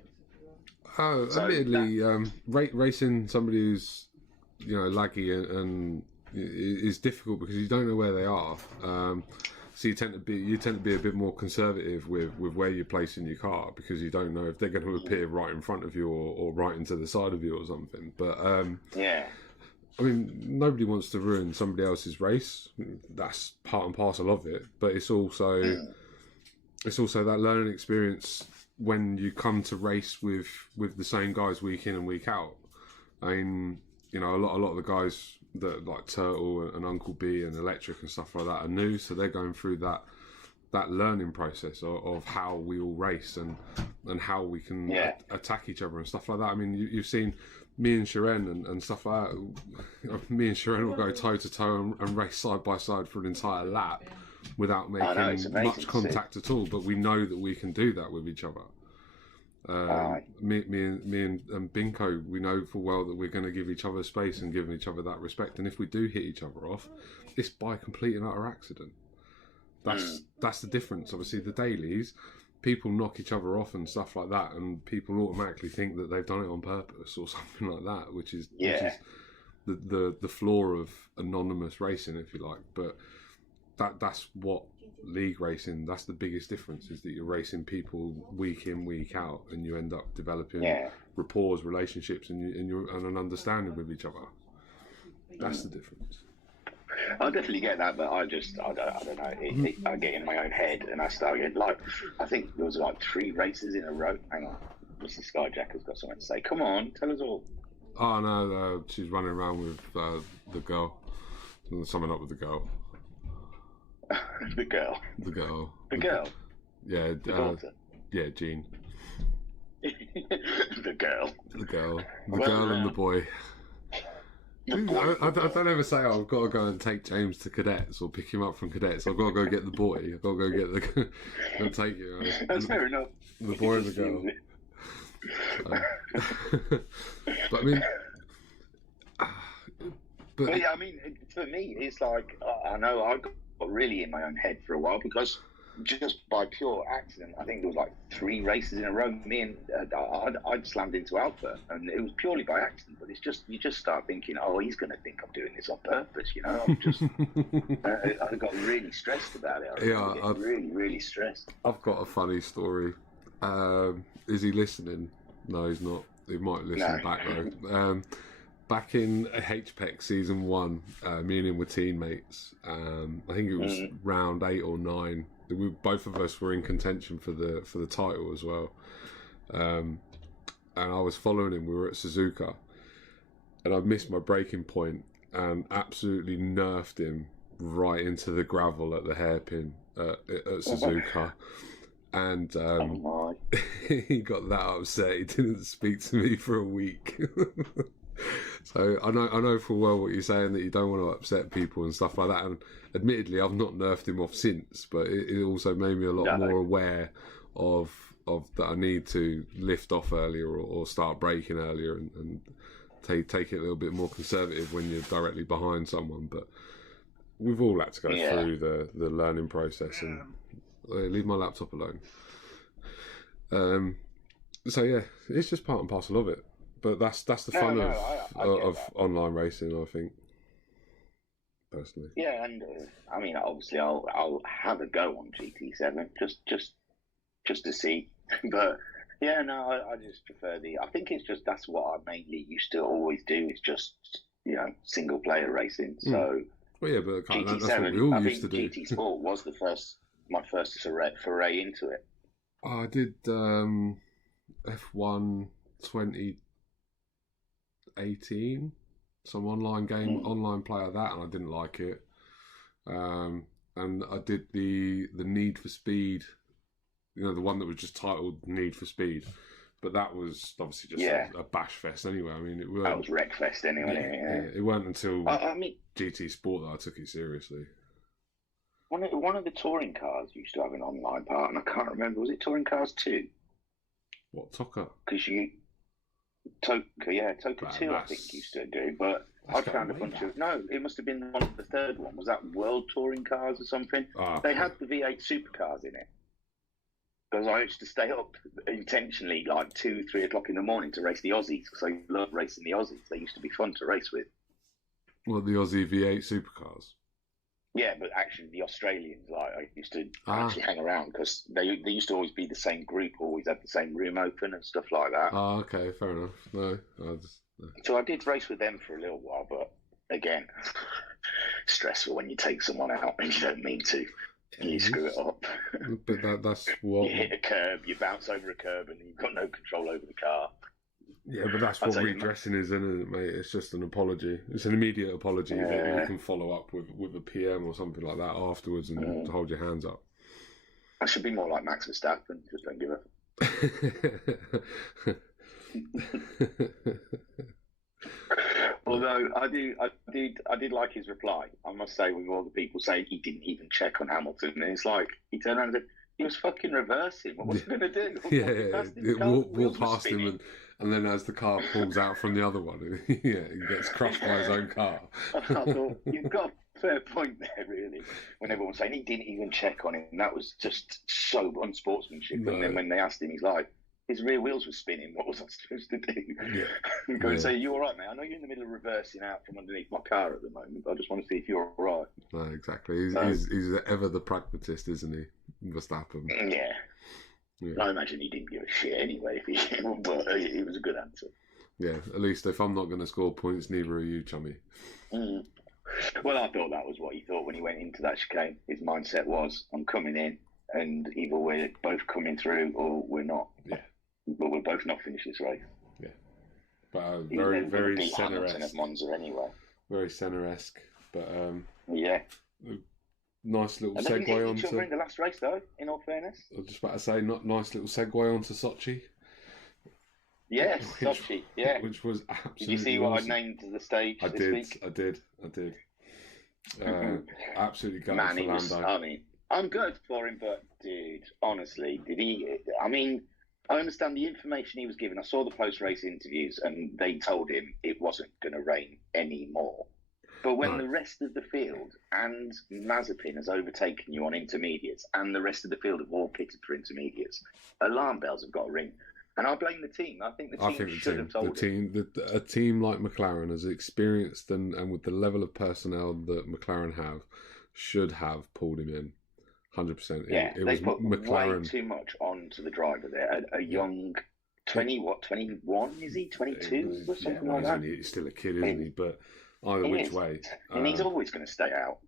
Oh, so admittedly, racing somebody who's laggy and is difficult because you don't know where they are. So you tend to be a bit more conservative with where you're placing your car, because you don't know if they're going to appear right in front of you or right into the side of you or something. But I mean, nobody wants to ruin somebody else's race. That's part and parcel of it. But it's also that learning experience when you come to race with the same guys week in and week out. I mean, a lot of the guys that like Turtle and Uncle B and Electric and stuff like that are new, so they're going through that learning process of how we all race and how we can attack each other and stuff like that. I mean, you've seen me and Sharon and stuff like that. Me and Sharon will go toe to toe and race side by side for an entire lap without making much contact at all. But we know that we can do that with each other. Me and Binko, we know full well that we're going to give each other space and give each other that respect. And if we do hit each other off, it's by complete and utter accident. That's the difference. Obviously, the dailies, people knock each other off and stuff like that, and people automatically think that they've done it on purpose or something like that, which is the flaw of anonymous racing, if you like. But that's what league racing, that's the biggest difference, is that you're racing people week in, week out, and you end up developing rapport, relationships, and an understanding with each other. That's the difference. I definitely get that, but I don't know. I get in my own head, and I start getting like, I think there was like 3 races in a row. Hang on, Mrs. Skyjacker's got something to say. Come on, tell us all. Oh no, she's running around with the girl. Something up with the girl. The girl. Yeah, the daughter. Yeah, Jean. The girl. The girl and the boy. I don't ever say, I've got to go and take James to cadets or pick him up from cadets. I've got to go get the boy. I've got to go get the and take you. That's fair enough. The boy and the girl. But I mean, but yeah, I mean, for me, it's like, I know I got really in my own head for a while, because just by pure accident, I think there was like 3 races in a row. Me and I'd slammed into Alpha, and it was purely by accident. But it's just, you just start thinking, oh, he's going to think I'm doing this on purpose, you know. I'm just, I got really stressed about it. I really, really stressed. I've got a funny story. Is he listening? No, he's not. He might listen back though. Back in HPEC season 1, me and him were teammates. I think it was round 8 or 9. Both of us were in contention for the title as well. And I was following him. We were at Suzuka, and I missed my braking point and absolutely nerfed him right into the gravel at the hairpin at Suzuka. And he got that upset. He didn't speak to me for a week. So I know full well what you're saying, that you don't want to upset people and stuff like that. And admittedly, I've not nerfed him off since, but it also made me a lot more aware of that I need to lift off earlier or start braking earlier and take it a little bit more conservative when you're directly behind someone. But we've all had to go through the learning process, and leave my laptop alone. So yeah, it's just part and parcel of it. But that's the fun of online racing, I think, personally. Yeah, and I mean, obviously, I'll have a go on GT7 just to see. But yeah, no, I just prefer I think it's just, that's what I mainly used to always do, is just, you know, single player racing. So well, yeah, but GT7, that's what we all used to do. GT Sport was my first foray into it. I did F1 2018, some online play of that, and I didn't like it. And I did the Need for Speed, you know, the one that was just titled Need for Speed, but that was obviously just a bash fest anyway. I mean, that was Wreckfest anyway. Yeah, it weren't until GT Sport that I took it seriously. One of the touring cars used to have an online part, and I can't remember. Was it Touring Cars 2? What, Toka? Because Toka 2, I think used to do, but I found a bunch of... No, it must have been the third one. Was that World Touring Cars or something? They had the V8 supercars in it. Because I used to stay up intentionally like 2, 3 o'clock in the morning to race the Aussies, because I love racing the Aussies. They used to be fun to race with. What, the Aussie V8 supercars? Yeah, but actually the Australians, like, I used to actually hang around, because they used to always be the same group, always had the same room open and stuff like that. Oh, okay, fair enough. No. So I did race with them for a little while, but again, stressful when you take someone out and you don't mean to. You screw it up. But that's what... You hit a curb, you bounce over a curb, and you've got no control over the car. Yeah, but that's what redressing is, isn't it, mate? It's just an apology. It's an immediate apology that you can follow up with a PM or something like that afterwards and hold your hands up. I should be more like Max Verstappen. Just don't give a... Although I did like his reply. I must say, with all the people saying he didn't even check on Hamilton, and it's like he turned around and said he was fucking reversing. What was he going to do? Walk past him, and then as the car pulls out from the other one, he gets crushed by his own car. I thought, you've got to fair point there, really. When everyone was saying he didn't even check on him, that was just so unsportsmanship. No. And then when they asked him, he's like, his rear wheels were spinning. What was I supposed to do? Yeah. Go and say, "You all right, mate? I know you're in the middle of reversing out from underneath my car at the moment, but I just want to see if you're all right." No, exactly. He's ever the pragmatist, isn't he? Verstappen. Yeah. I imagine he didn't give a shit anyway, but it was a good answer. Yeah, at least if I'm not going to score points, neither are you, chummy. Mm. Well, I thought that was what he thought when he went into that chicane. His mindset was, I'm coming in, and either we're both coming through or we're not. Yeah. But we'll both not finish this race. Yeah. But very Hamilton at Monza anyway. Very Senna-esque. But yeah. Nice little And they segue hit each onto. other in the last race, though. In all fairness. I was just about to say, nice little segue onto Sochi. Yes, Sochi. Yeah. Which was absolutely. Did you see what awesome. I named to the stage I this did. week? I did. Absolutely gutted Man, for Lando. I mean, I'm good for him, but dude, honestly, did he? I mean, I understand the information he was given. I saw the post-race interviews, and they told him it wasn't going to rain anymore. But when the rest of the field and Mazepin has overtaken you on intermediates, and the rest of the field have all pitted for intermediates, alarm bells have got to ring. And I blame the team. I think the team should have told him. A team like McLaren, as experienced and with the level of personnel that McLaren have, should have pulled him in. 100%. Yeah, it they was put McLaren. way too much onto the driver there. A young 21 is he? 22 or something like that? He's still a kid, isn't he? But either which way, and he's always going to stay out.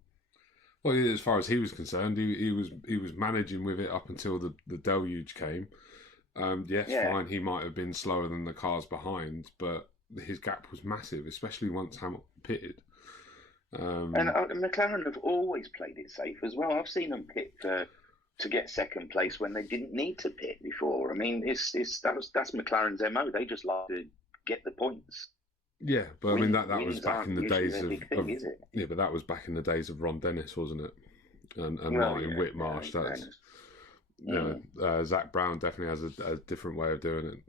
Well, as far as he was concerned, he was managing with it up until the deluge came. Fine, he might have been slower than the cars behind, but his gap was massive, especially once Hamilton pitted. And McLaren have always played it safe as well. I've seen them pit to get second place when they didn't need to pit before. I mean, that's McLaren's MO. They just like to get the points. Yeah, but I mean that was back in the days of but that was back in the days of Ron Dennis, wasn't it? And Martin Whitmarsh. Zach Brown definitely has a different way of doing it,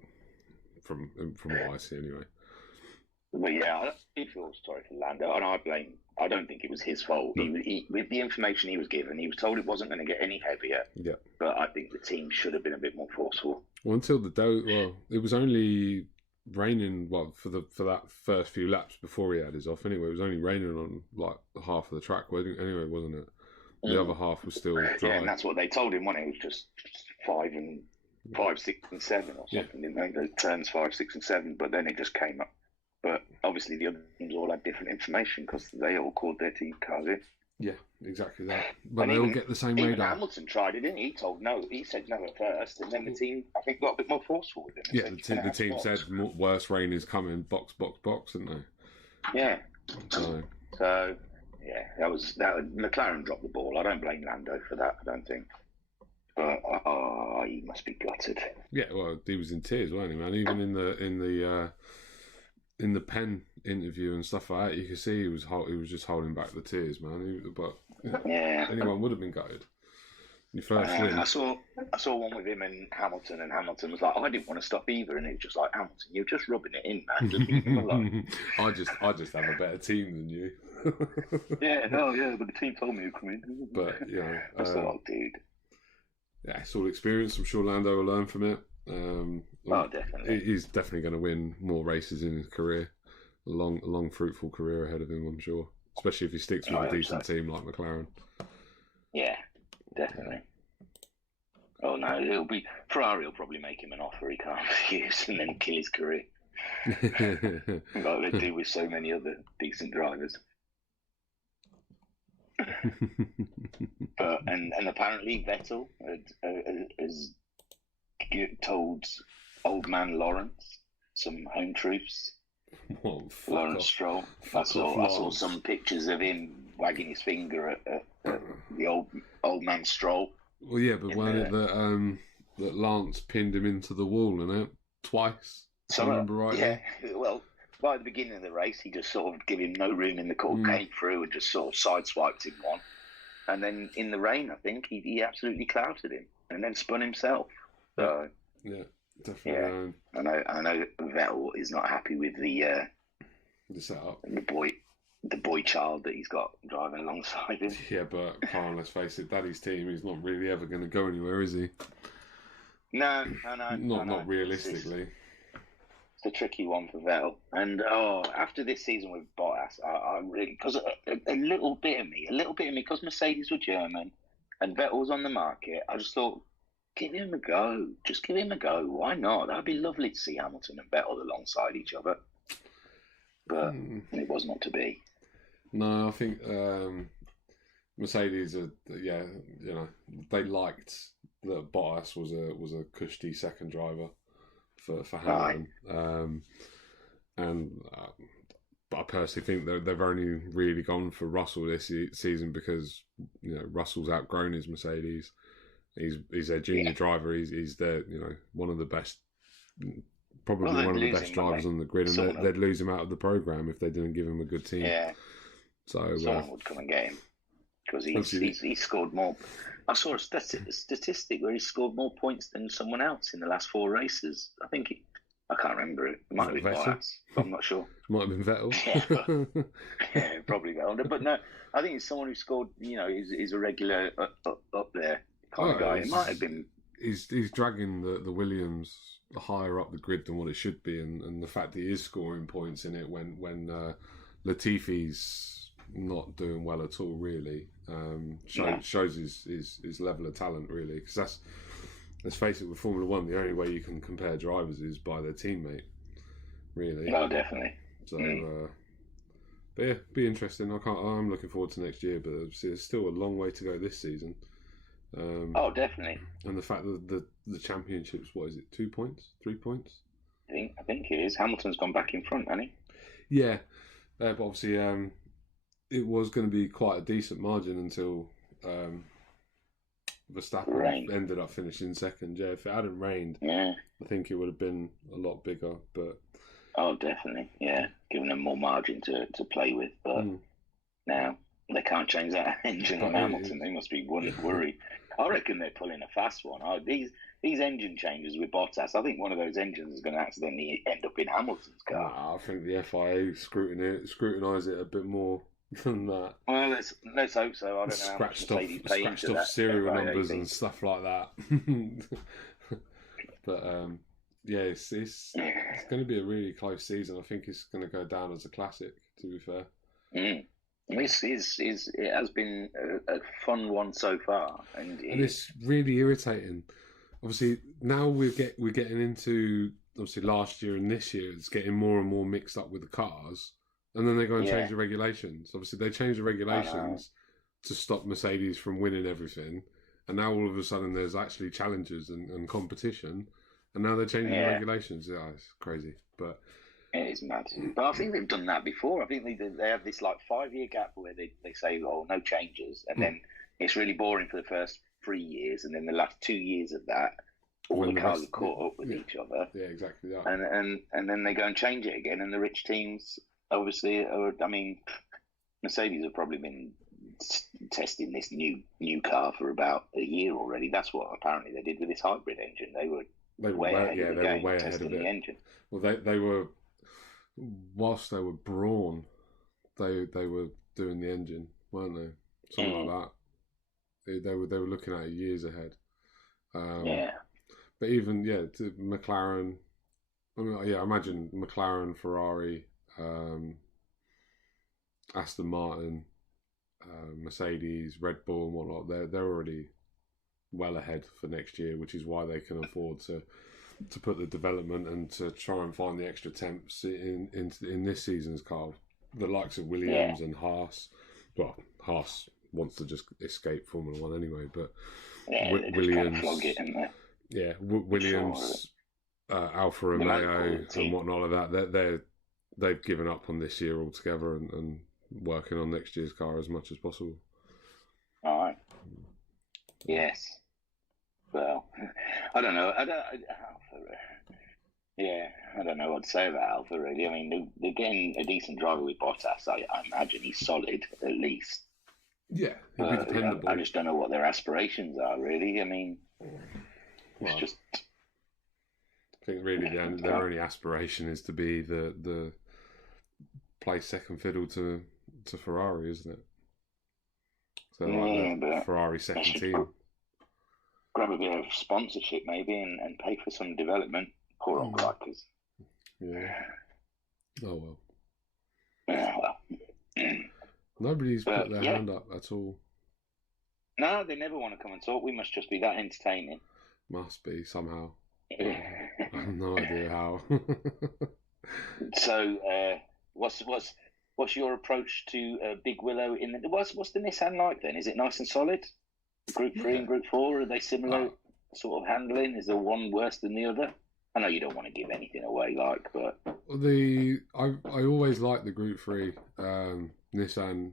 from what I see anyway. But yeah, I feel sorry for Lando, and I don't think it was his fault. No. He, with the information he was given, he was told it wasn't going to get any heavier. Yeah. But I think the team should have been a bit more forceful. Well, until it was only raining for that first few laps before he had his off. Anyway, it was only raining on like half of the track. Anyway, wasn't it? The other half was still dry. Yeah, and that's what they told him, wasn't it? It was just 5, 6, and 7 or something, didn't they? The turns 5, 6, and 7, but then it just came up. But obviously the other teams all had different information because they all called their team cars in. Yeah, exactly that. But they all get the same radar. Hamilton tried it, didn't he? He told no. He said no at first, and then the team, I think, got a bit more forceful with him. Yeah, the team said worse rain is coming, box, didn't they? Yeah. So yeah, that McLaren dropped the ball. I don't blame Lando for that, I don't think. But he must be gutted. Yeah, well, he was in tears, wasn't he, man? Even in the pen interview and stuff like that, you could see he was just holding back the tears, man. Anyone would have been gutted. Your first win. I saw one with him and Hamilton was like, I didn't want to stop either, and he was just like, Hamilton, you're just rubbing it in, man. Just leave him alone. I just have a better team than you. but the team told me to come in. But I thought, dude. Yeah, it's all experience. I'm sure Lando will learn from it. Definitely. He's definitely going to win more races in his career. A long, fruitful career ahead of him, I'm sure. Especially if he sticks with a decent team like McLaren. Yeah, definitely. Oh no, Ferrari will probably make him an offer he can't refuse and then kill his career. Like they do with so many other decent drivers. And apparently Vettel has told old man Lawrence some home truths. Lawrence Stroll. I saw some pictures of him wagging his finger at the old man Stroll. Well, yeah, but wasn't it that Lance pinned him into the wall and out twice? So, I remember right. Yeah, well, by the beginning of the race, he just sort of gave him no room in the car, came through and just sort of sideswiped him one. And then in the rain, I think he absolutely clouted him and then spun himself. So yeah, definitely. Yeah, I know Vettel is not happy with the setup. The boy. the boy child that he's got driving alongside him. Yeah, but come on, let's face it, Daddy's team, he's not really ever going to go anywhere, is he? No. Not realistically. It's a tricky one for Vettel. And after this season with Bottas, I really, because a little bit of me, because Mercedes were German and Vettel was on the market, I just thought, give him a go. Just give him a go. Why not? That'd be lovely to see Hamilton and Vettel alongside each other. But it was not to be. No, I think Mercedes they liked that Bottas was a cushy second driver for Hamilton, but I personally think they've only really gone for Russell this season because Russell's outgrown his Mercedes. He's their junior driver. He's their one of the best, probably one of the best drivers on the grid, and they'd lose him out of the program if they didn't give him a good team. Yeah. So someone would come and get him because he scored more. I saw a statistic where he scored more points than someone else in the last 4 races. I can't remember it. It might have been Bottas, but I'm not sure. Might have been Vettel. Yeah, probably Vettel. But no, I think it's someone who scored. Is a regular up there kind of guy. It might have been. He's dragging the Williams higher up the grid than what it should be, and the fact that he is scoring points in it when Latifi's not doing well at all, really, shows his level of talent, really. Because let's face it, with Formula One, the only way you can compare drivers is by their teammate, really. Oh, definitely. So, but yeah, be interesting. I'm looking forward to next year, but there's still a long way to go this season. Definitely. And the fact that the championships, what is it, 2 points, 3 points? I think it is. Hamilton's gone back in front, hasn't he? Yeah, but obviously, it was going to be quite a decent margin until Verstappen ended up finishing second. Yeah, if it hadn't rained, I think it would have been a lot bigger. But definitely, yeah, giving them more margin to play with. But now they can't change that engine on Hamilton. They must be worried. I reckon they're pulling a fast one. These engine changes with Bottas, I think one of those engines is going to accidentally end up in Hamilton's car. I think the FIA scrutinise it a bit more than that. Well, let's hope so. I don't know. Scratched off serial numbers and stuff like that. But it's going to be a really close season. I think it's going to go down as a classic, to be fair. It has been a fun one so far, and it's really irritating. Obviously, now we're getting into obviously last year and this year. It's getting more and more mixed up with the cars, and then they go and change the regulations. Obviously, they changed the regulations to stop Mercedes from winning everything, and now all of a sudden there's actually challenges and competition, and now they're changing the regulations. Yeah, it's crazy, but. It is mad. But I think they've done that before. I think they have this 5-year gap where they say, no changes. And then it's really boring for the first 3 years. And then the last 2 years of that, all the cars are caught up with each other. Yeah, exactly that. And then they go and change it again. And the rich teams, obviously, Mercedes have probably been testing this new car for about a year already. That's what apparently they did with this hybrid engine. They were way ahead of it. The engine. Well, they were... Whilst they were Brawn, they were doing the engine, weren't they? Something like that. They were looking at it years ahead. But even to McLaren. I imagine McLaren, Ferrari, Aston Martin, Mercedes, Red Bull, and whatnot. They're already well ahead for next year, which is why they can afford to put the development and to try and find the extra temps in this season's car. The likes of Williams and Haas. Well, Haas wants to just escape Formula One anyway, but Williams, Williams, Alfa Romeo and whatnot like that. They've given up on this year altogether and working on next year's car as much as possible. All right. Yes. Well, I don't know. I don't know what to say about Alfa, really. I mean, they're getting a decent driver with Bottas. I imagine he's solid, at least. Yeah, he'll be dependable. I just don't know what their aspirations are, really. I mean, it's just... I think, really, their only aspiration is to be the play second fiddle to to Ferrari, isn't it? So Yeah, like the but Ferrari they second should team. grab a bit of sponsorship maybe and pay for some development. Poor old Grikers. Yeah. Oh well. Yeah, well. Nobody's But, put their yeah. hand up at all. No, they never want to come and talk. We must just be that entertaining. Must be somehow. I have no idea how. So, what's your approach to Big Willow in the what's the Nissan like then? Is it nice and solid? Group 3 and Group 4, are they similar sort of handling? Is there one worse than the other? I know you don't want to give anything away, but I always liked the Group 3 Nissan.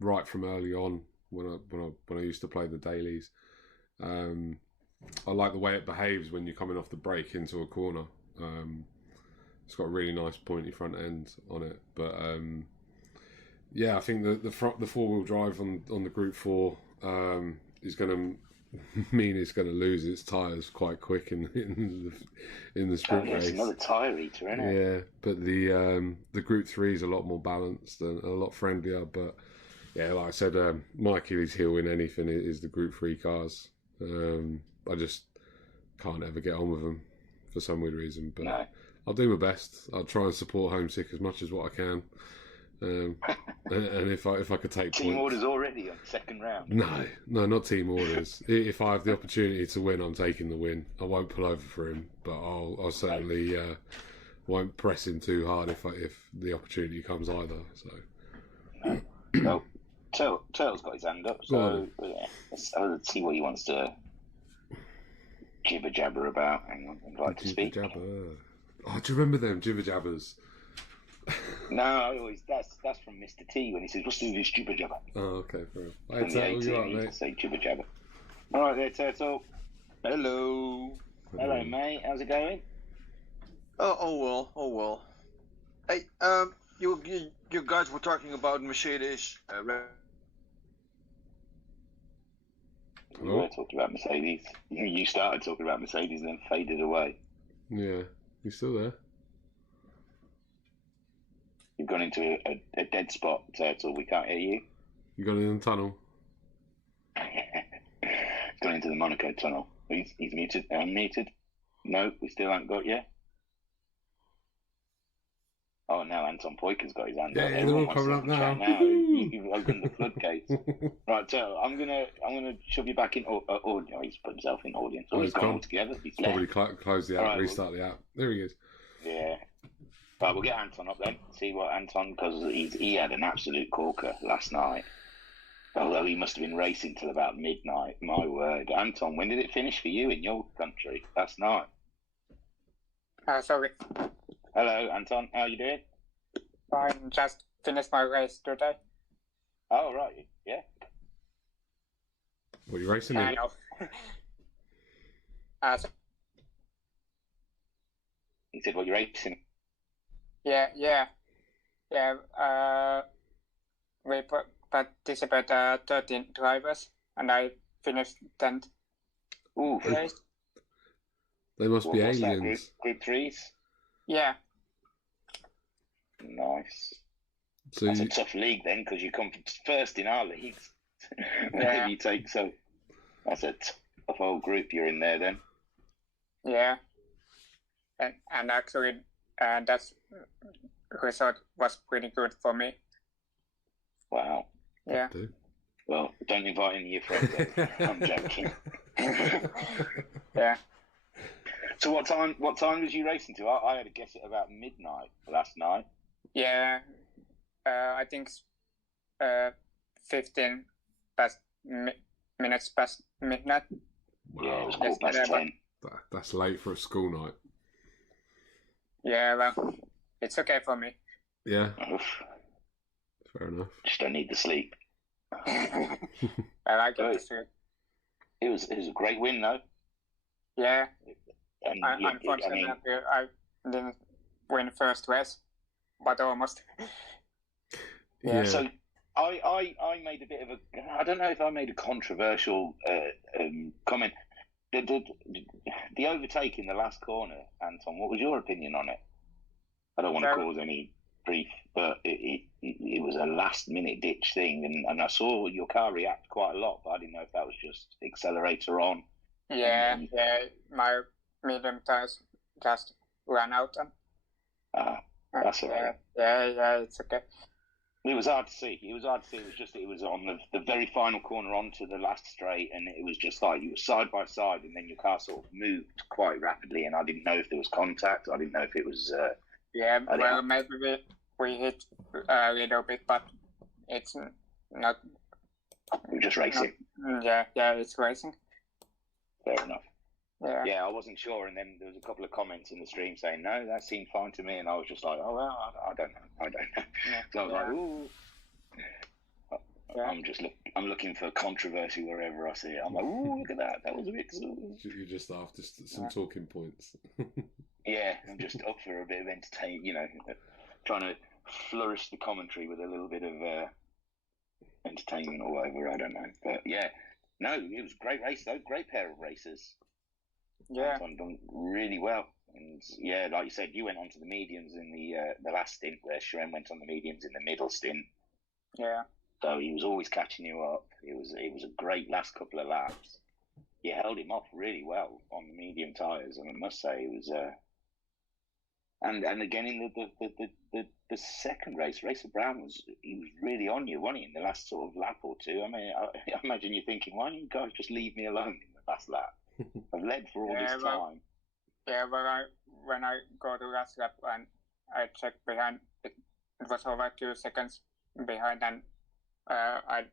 Right from early on when I used to play the dailies. I like the way it behaves when you're coming off the brake into a corner. It's got a really nice pointy front end on it, but yeah, I think the 4-wheel drive on the Group 4 is going to mean it's going to lose its tyres quite quick in the sprint race. It's another tyre eater, isn't it? Yeah, but the Group 3 is a lot more balanced and a lot friendlier. But yeah, like I said, my Achilles heel in anything is the Group 3 cars. I just can't ever get on with them for some weird reason. But No. I'll do my best. I'll try and support Homesick as much as what I can. And if I could take Team points. orders already on second round. No, not team orders. If I have the opportunity to win, I'm taking the win. I won't pull over for him, but I'll certainly won't press him too hard if the opportunity comes either. So, Well, Turtle's got his hand up, so yeah, let's see what he wants to jibber jabber about. Hang on, I'd like to speak. Jibber-jabber. Oh, do you remember them jibber jabbers? No, I always that's from Mr. T when he says, "What's this jibber jabber?" Oh, okay, fair enough. Hey, From the Turtle, 18, you right, he used mate? to say jibber jabber. All right there, Turtle. Hello. Hello, mate. How's it going? Oh well. Hey, you guys were talking about Mercedes. We were talking about Mercedes. You started talking about Mercedes and then faded away. Yeah, you still there? You've gone into a dead spot, Turtle. We can't hear you. You got in the tunnel? He's gone into the Monaco tunnel. He's muted. Unmuted. No, we still haven't got you. Oh, now Anton Poiker's got his hand Yeah, up. they're all coming up now. You've opened the floodgates. Right, Turtle, I'm gonna shove you back in. Oh, he's put himself in audience. Oh, he's gone all together. He's Probably close the app, Right, restart the app. There he is. Yeah. Right, we'll get Anton up then. See what Anton, because he had an absolute corker last night. Although he must have been racing till about midnight. My word, Anton, when did it finish for you in your country last night? Sorry, Hello, Anton. How you doing? I just finished my race today. Oh, right. Yeah. What are you racing I in? know. So, He said, "What you racing?" yeah. We participate 13 drivers, and I finished 10th Ooh, place. They must be what's that, aliens. group threes. Yeah, Nice. So That's you, a tough league then, because you come first in our leagues. Yeah. You take that's a tough whole group you're in there then. yeah. And actually, that result was pretty good for me. Wow. Yeah. do. Well, don't invite any of your friends then. I'm joking. Yeah. So what time was you racing to? I had a guess at about midnight last night. Yeah. I think 15 minutes past midnight. Yeah, it was Wow. 10:15. That's late for a school night. Yeah, well, it's okay for me. Yeah, Oof, fair enough. just don't need the sleep. I like Right. it. It was a great win though. Yeah. And Unfortunately, I didn't win first race, but almost. Yeah. So I made a bit of I don't know if I made a controversial comment. The overtake in the last corner, Anton, what was your opinion on it? I don't want to So- cause any grief but it was a last minute ditch thing, and I saw your car react quite a lot, but I didn't know if that was just accelerator on. Yeah, my medium tires just ran out. That's all right. Yeah, it's okay. It was hard to see. It was just that it was on the very final corner onto the last straight, and it was just like you were side by side, and then your car sort of moved quite rapidly, and I didn't know if there was contact. I didn't know if it was. Well, maybe we hit a little bit, but it's not. We were just racing. Yeah, it's racing. Fair enough. Yeah, I wasn't sure, and then there was a couple of comments in the stream saying, no, that seemed fine to me, and I was just like, oh, well, I don't know. Yeah. So I was like, ooh. Yeah. I'm looking for controversy wherever I see it. I'm like, ooh, look at that. That was a bit... You're just after some talking points. Yeah, I'm just up for a bit of entertainment, trying to flourish the commentary with a little bit of entertainment or whatever, I don't know. But yeah, no, it was a great race though, great pair of racers. Yeah. Anton done really well. And yeah, like you said, you went on to the mediums in the last stint, where Shiren went on the mediums in the middle stint. Yeah. So he was always catching you up. It was a great last couple of laps. You held him off really well on the medium tyres, and I must say it was. And again in the second race, Racer Brown was really on you, wasn't he, in the last sort of lap or two? I mean, I imagine you're thinking, why don't you guys just leave me alone in the last lap? I've led for all this time. Yeah, but when I go to last lap and I check behind, it was over 2 seconds behind, and I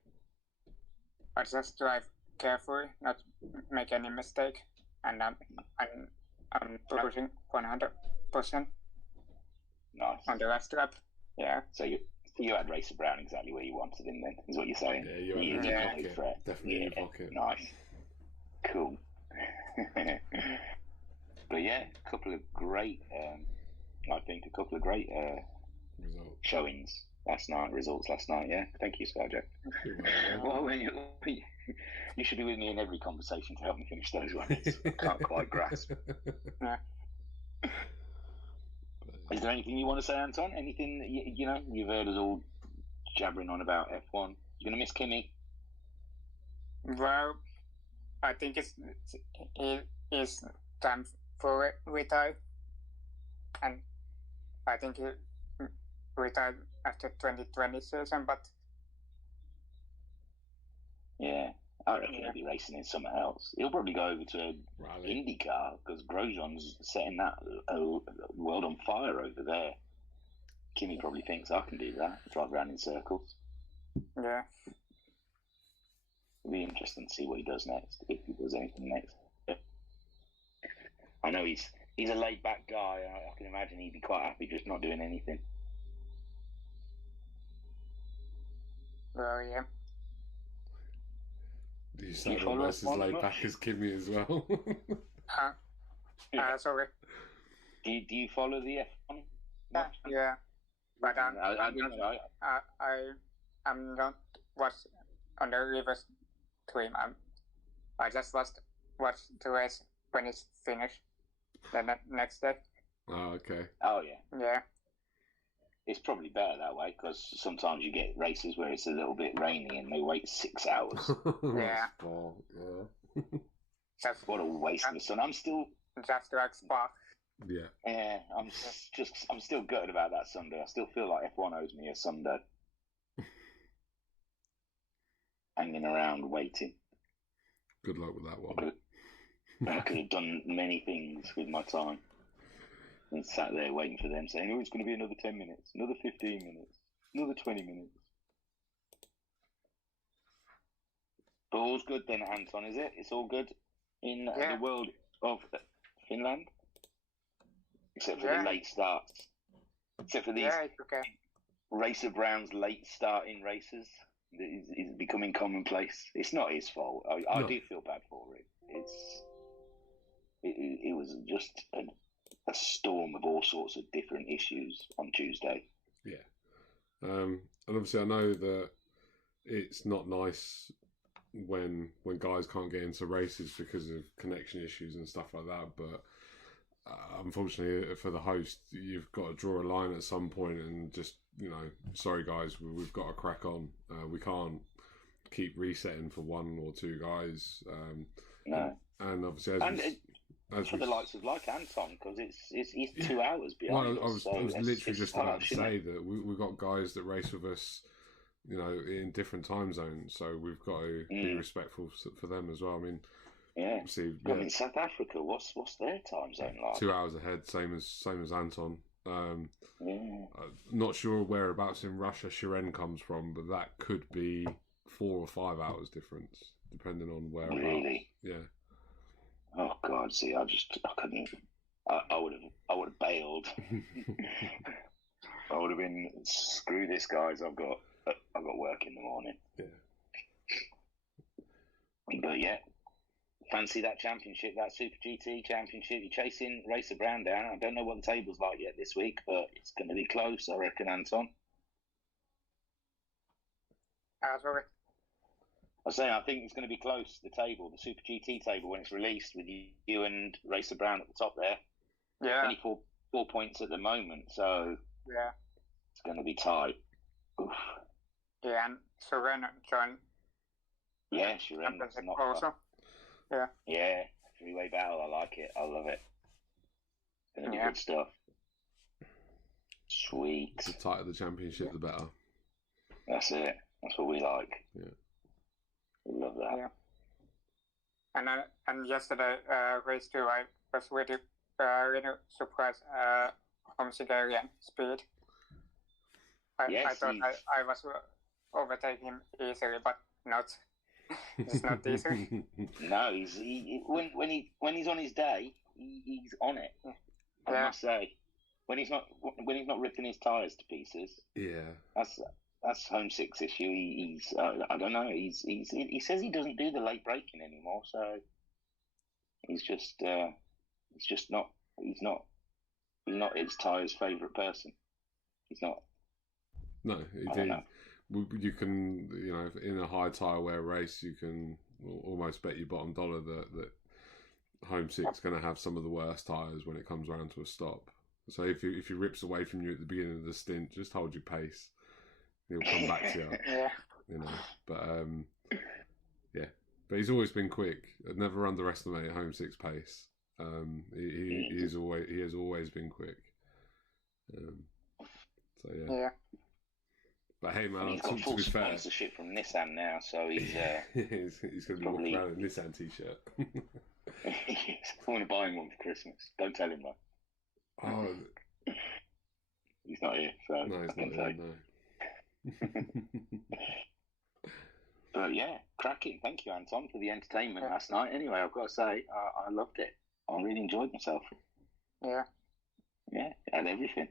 just drive carefully, not make any mistake, and I'm pushing 100% Nice. on the last lap. Yeah. So you had Racer Brown exactly where you wanted him then, is what you're saying? Yeah, you had Yeah. pocket. Definitely in your pocket. Nice. Cool. But yeah, a couple of great Result. showings results last night. Yeah, thank you, Skyjack. Well, you should be with me in every conversation to help me finish those ones. I can't quite grasp. Yeah. Is there anything you want to say, Anton? Anything that you've heard us all jabbering on about F1? You're gonna miss Kimi? Well, I think it is time for retire, and I think he retired after 2020 season. But yeah, I reckon he'll be racing in something else. He'll probably go over to Rally. IndyCar because Grosjean's setting that world on fire over there. Kimi probably thinks I can do that, drive around in circles. yeah, It'll be interesting to see what he does next, if he does anything next. I know he's a laid back guy. I can imagine he'd be quite happy just not doing anything. well, yeah. You sound follow almost as F1 laid much? back as Kimmy as well. Sorry. Do you follow the F1? much? Yeah, but I I'm not watch on the reverse stream. I just watch the race when it's finished the next day. Oh, okay. Oh yeah. Yeah. It's probably better that way because sometimes you get races where it's a little bit rainy and they wait 6 hours. Yeah. Yeah. Just What a waste of the sun. I'm still, just like Spa. Yeah. I'm still gutted about that Sunday. I still feel like F1 owes me a Sunday. Hanging around waiting. Good luck with that one. I could have done many things with my time. And sat there waiting for them, saying, oh, it's going to be another 10 minutes, another 15 minutes, another 20 minutes. But all's good then, Anton, is it? It's all good in the world of Finland? Except for the late starts. Except for these it's okay. Racer Brown's late start in races. Is becoming commonplace. It's not his fault. I do feel bad for him. It was just a storm of all sorts of different issues on Tuesday. Yeah. And obviously I know that it's not nice when guys can't get into races because of connection issues and stuff like that, but unfortunately for the host, you've got to draw a line at some point and just, sorry guys, we've got to crack on. We can't keep resetting for one or two guys. No. And obviously, for the likes of like Anton, because he's 2 hours behind. Well, us, I was literally just about to say it? that we've got guys that race with us, in different time zones, so we've got to be respectful for them as well. I mean, yeah. I mean, South Africa, what's their time zone like? 2 hours ahead, same as Anton. Not sure whereabouts in Russia Shiren comes from, but that could be 4 or 5 hours difference, depending on whereabouts. Really? Yeah. Oh God! See, I couldn't. I would have bailed. I would have been, screw this, guys. I've got work in the morning. Yeah. But yeah, fancy that championship, that Super GT championship. You're chasing Racer Brown down. I don't know what the table's like yet this week, but it's going to be close, I reckon, Anton. Sorry. I was saying, I think it's going to be close, the table, the Super GT table, when it's released with you and Racer Brown at the top there. Yeah. Only four points at the moment, so yeah, it's going to be tight. Oof. Yeah, and Shiren joined. Yeah, Shiren also. Yeah. Yeah, three-way battle. I like it. I love it. It's going to be good stuff. Sweet. The tighter the championship, the better. That's it. That's what we like. Yeah. We love that. Yeah. And yesterday, race 2, I was really surprised from Sigarian speed. I thought I was overtaking him easily, but not. It's not easy. No, when he's on his day, he's on it. I must say, when he's not ripping his tyres to pieces. Yeah. That's Homesick's issue. He's I don't know. He says he doesn't do the late braking anymore, so he's not his tyre's favourite person. He's not. No, you can, in a high tyre wear race, you can almost bet your bottom dollar that Homesick's going to have some of the worst tyres when it comes around to a stop. So if he rips away from you at the beginning of the stint, just hold your pace. He'll come back to you. Yeah. But but he's always been quick. I'd never underestimate Homesick's pace. He has always been quick. So yeah. Yeah. But hey, man, he's got to full be fair, sponsorship from Nissan now, so he's he's going to be walking around in a Nissan t-shirt. I want to buy him one for Christmas. Don't tell him though. Oh, he's not here, so no, he's not here. No. But yeah, cracking. Thank you, Anton, for the entertainment last night. Anyway, I've got to say, I loved it. I really enjoyed myself. Yeah. Yeah, and everything.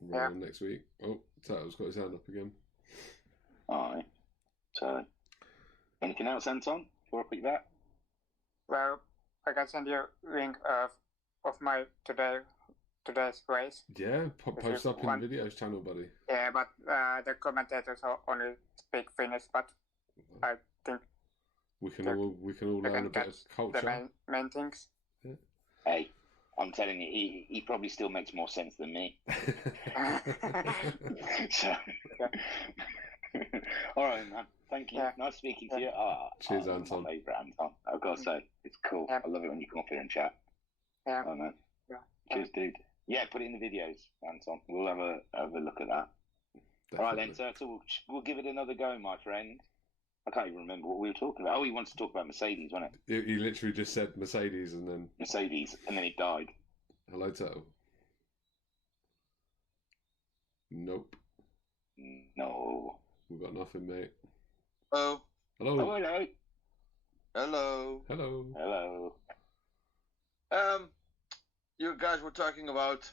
Next week. Oh, Turtle's got his hand up again. Alright. So, anything else, Anton, before I pick that? Well, I can send you a link of my today's race. Yeah, post up in the videos channel, buddy. Yeah, but the commentators only speak Finnish, but I think we can all learn a bit of culture. The main things. Yeah. Hey, I'm telling you, he probably still makes more sense than me. So, all right, man. Thank you. Yeah. Nice speaking to you. Cheers, Anton. My favourite, Anton. I've got to say, it's cool. Yeah. I love it when you come up here and chat. Yeah. Oh, man. Yeah. Cheers, dude. Yeah, put it in the videos, Anton. We'll have a look at that. Definitely. All right, then, Turtle. We'll give it another go, my friend. I can't even remember what we were talking about. Oh, he wants to talk about Mercedes, wasn't it? He literally just said Mercedes and then... Mercedes, and then he died. Hello, Turtle. Nope. No. We've got nothing, mate. Oh. Hello. Oh, hello. Hello. Hello. Hello. You guys were talking about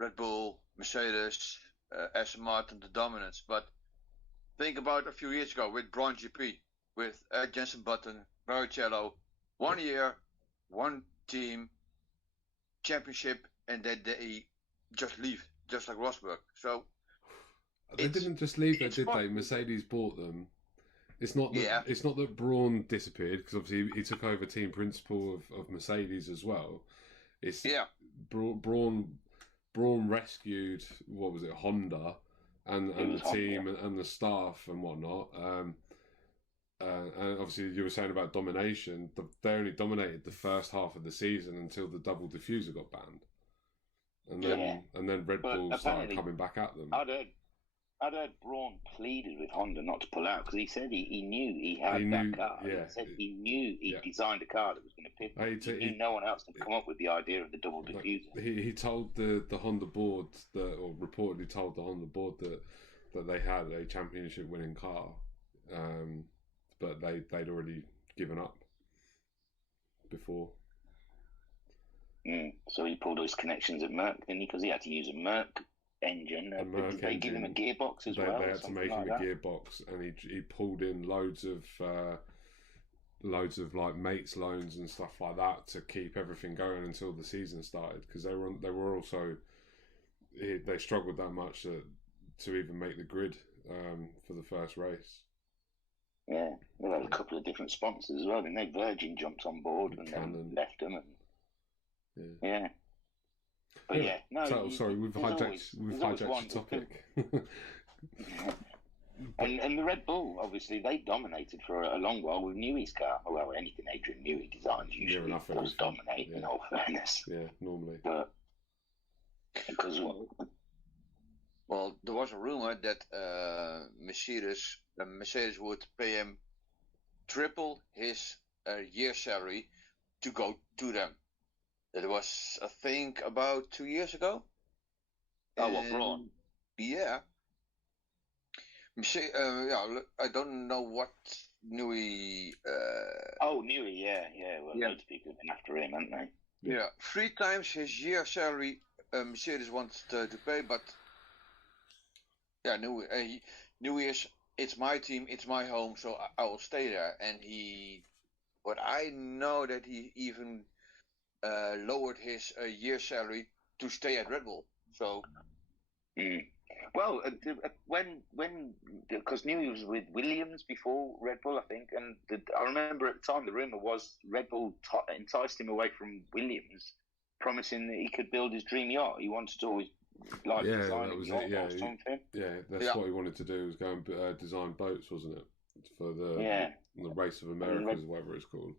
Red Bull, Mercedes, Aston Martin, the dominance, but think about a few years ago with Braun GP, with Jensen Button, Barrichello, 1 year, one team, championship, and then they just leave, just like Rosberg. So they didn't just leave, though, did they? Mercedes bought them. It's not that Braun disappeared, because obviously he took over team principal of Mercedes as well. Braun rescued, what was it, Honda and the team and the staff and whatnot. And obviously, you were saying about domination. They only dominated the first half of the season until the double diffuser got banned, and then Red Bull started coming back at them. I'd heard Braun pleaded with Honda not to pull out because he said he knew he had that car. Yeah, he said he knew he designed a car that was going to pit. He knew no one else had come up with the idea of the double diffuser. He told the Honda board or reportedly told the Honda board that they had a championship winning car, but they'd already given up before. So he pulled all his connections at Merc, didn't he? Because he had to use a Merc engine. Did they give him a gearbox as well? They had to make him a gearbox, and he pulled in loads of like mates loans and stuff like that to keep everything going until the season started, because they were also they struggled that much to even make the grid for the first race. Yeah, they had a couple of different sponsors as well, didn't they? Virgin jumped on board and then left them, and sorry, we've hijacked the topic. And the Red Bull, obviously, they dominated for a long while with Newey's car. Well, anything Adrian Newey designs usually does dominate, in all fairness. Yeah, normally. But because well, there was a rumor that Mercedes would pay him triple his year salary to go to them. That was, I think, about 2 years ago. Braun? Yeah. I don't know what Newey. Newey, yeah. Well, loads of people have been after him, haven't they? Yeah, 3 times his year salary. Mercedes wants to pay, but Newey is. It's my team, it's my home, so I will stay there. And but I know that he even lowered his year salary to stay at Red Bull. So. Well, because Newey was with Williams before Red Bull, I think, and I remember at the time the rumor was Red Bull enticed him away from Williams, promising that he could build his dream yacht. He wanted to always design a yacht or something. That's what he wanted to do, was go and design boats, wasn't it, for the Race of Americas, whatever it's called.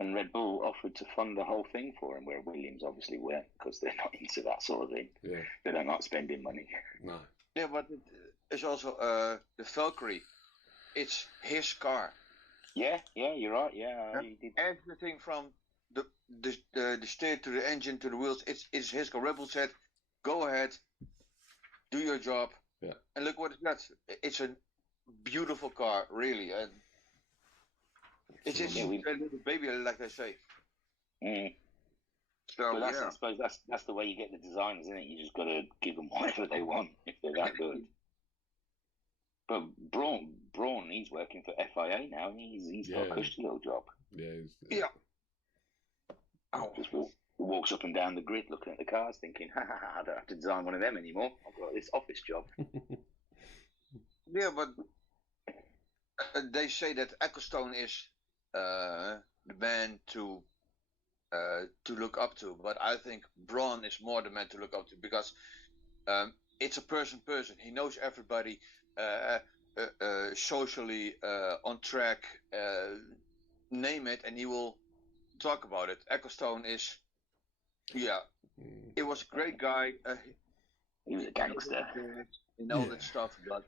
And Red Bull offered to fund the whole thing for him, where Williams obviously weren't, because they're not into that sort of thing. Yeah. They don't like spending money. No. Yeah, but it's also the Valkyrie. It's his car. Yeah, you're right. Yeah, he did. Everything from the steer to the engine to the wheels, it's his car. Red Bull said, "Go ahead, do your job." Yeah. And look what it got. It's a beautiful car, really, and. It's just a little baby, like they say. So I suppose that's the way you get the designers, isn't it? You just got to give them whatever they want if they're that good. But Braun, he's working for FIA now. He's got a cushy little job. Yeah. Just walks up and down the grid looking at the cars, thinking, I don't have to design one of them anymore. I've got this office job. Yeah, but they say that Ecclestone is the man to look up to, but I think Braun is more the man to look up to, because it's a person. He knows everybody, socially, on track, name it, and he will talk about it. Ecclestone is, it was a great guy. He was a gangster. And all that stuff, but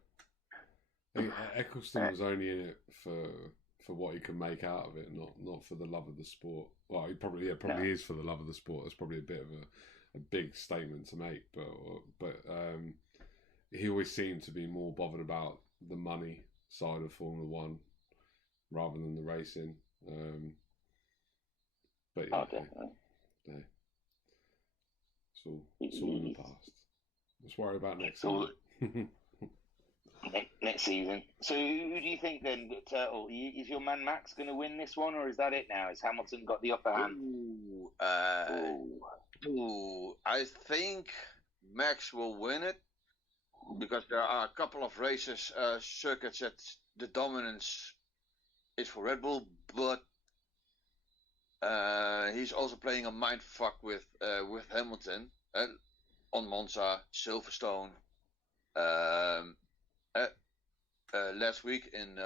Ecclestone was only in it for what he can make out of it, not for the love of the sport. Well, he probably is for the love of the sport. That's probably a bit of a big statement to make, but he always seemed to be more bothered about the money side of Formula One rather than the racing. But definitely. It's all in the past. Let's worry about next season. Next season. So who do you think then, Turtle? Is your man Max going to win this one, or is that it now? Has Hamilton got the upper hand? I think Max will win it, because there are a couple of races, circuits that the dominance is for Red Bull, but He's also playing a mind fuck with Hamilton on Monza, Silverstone. Last week in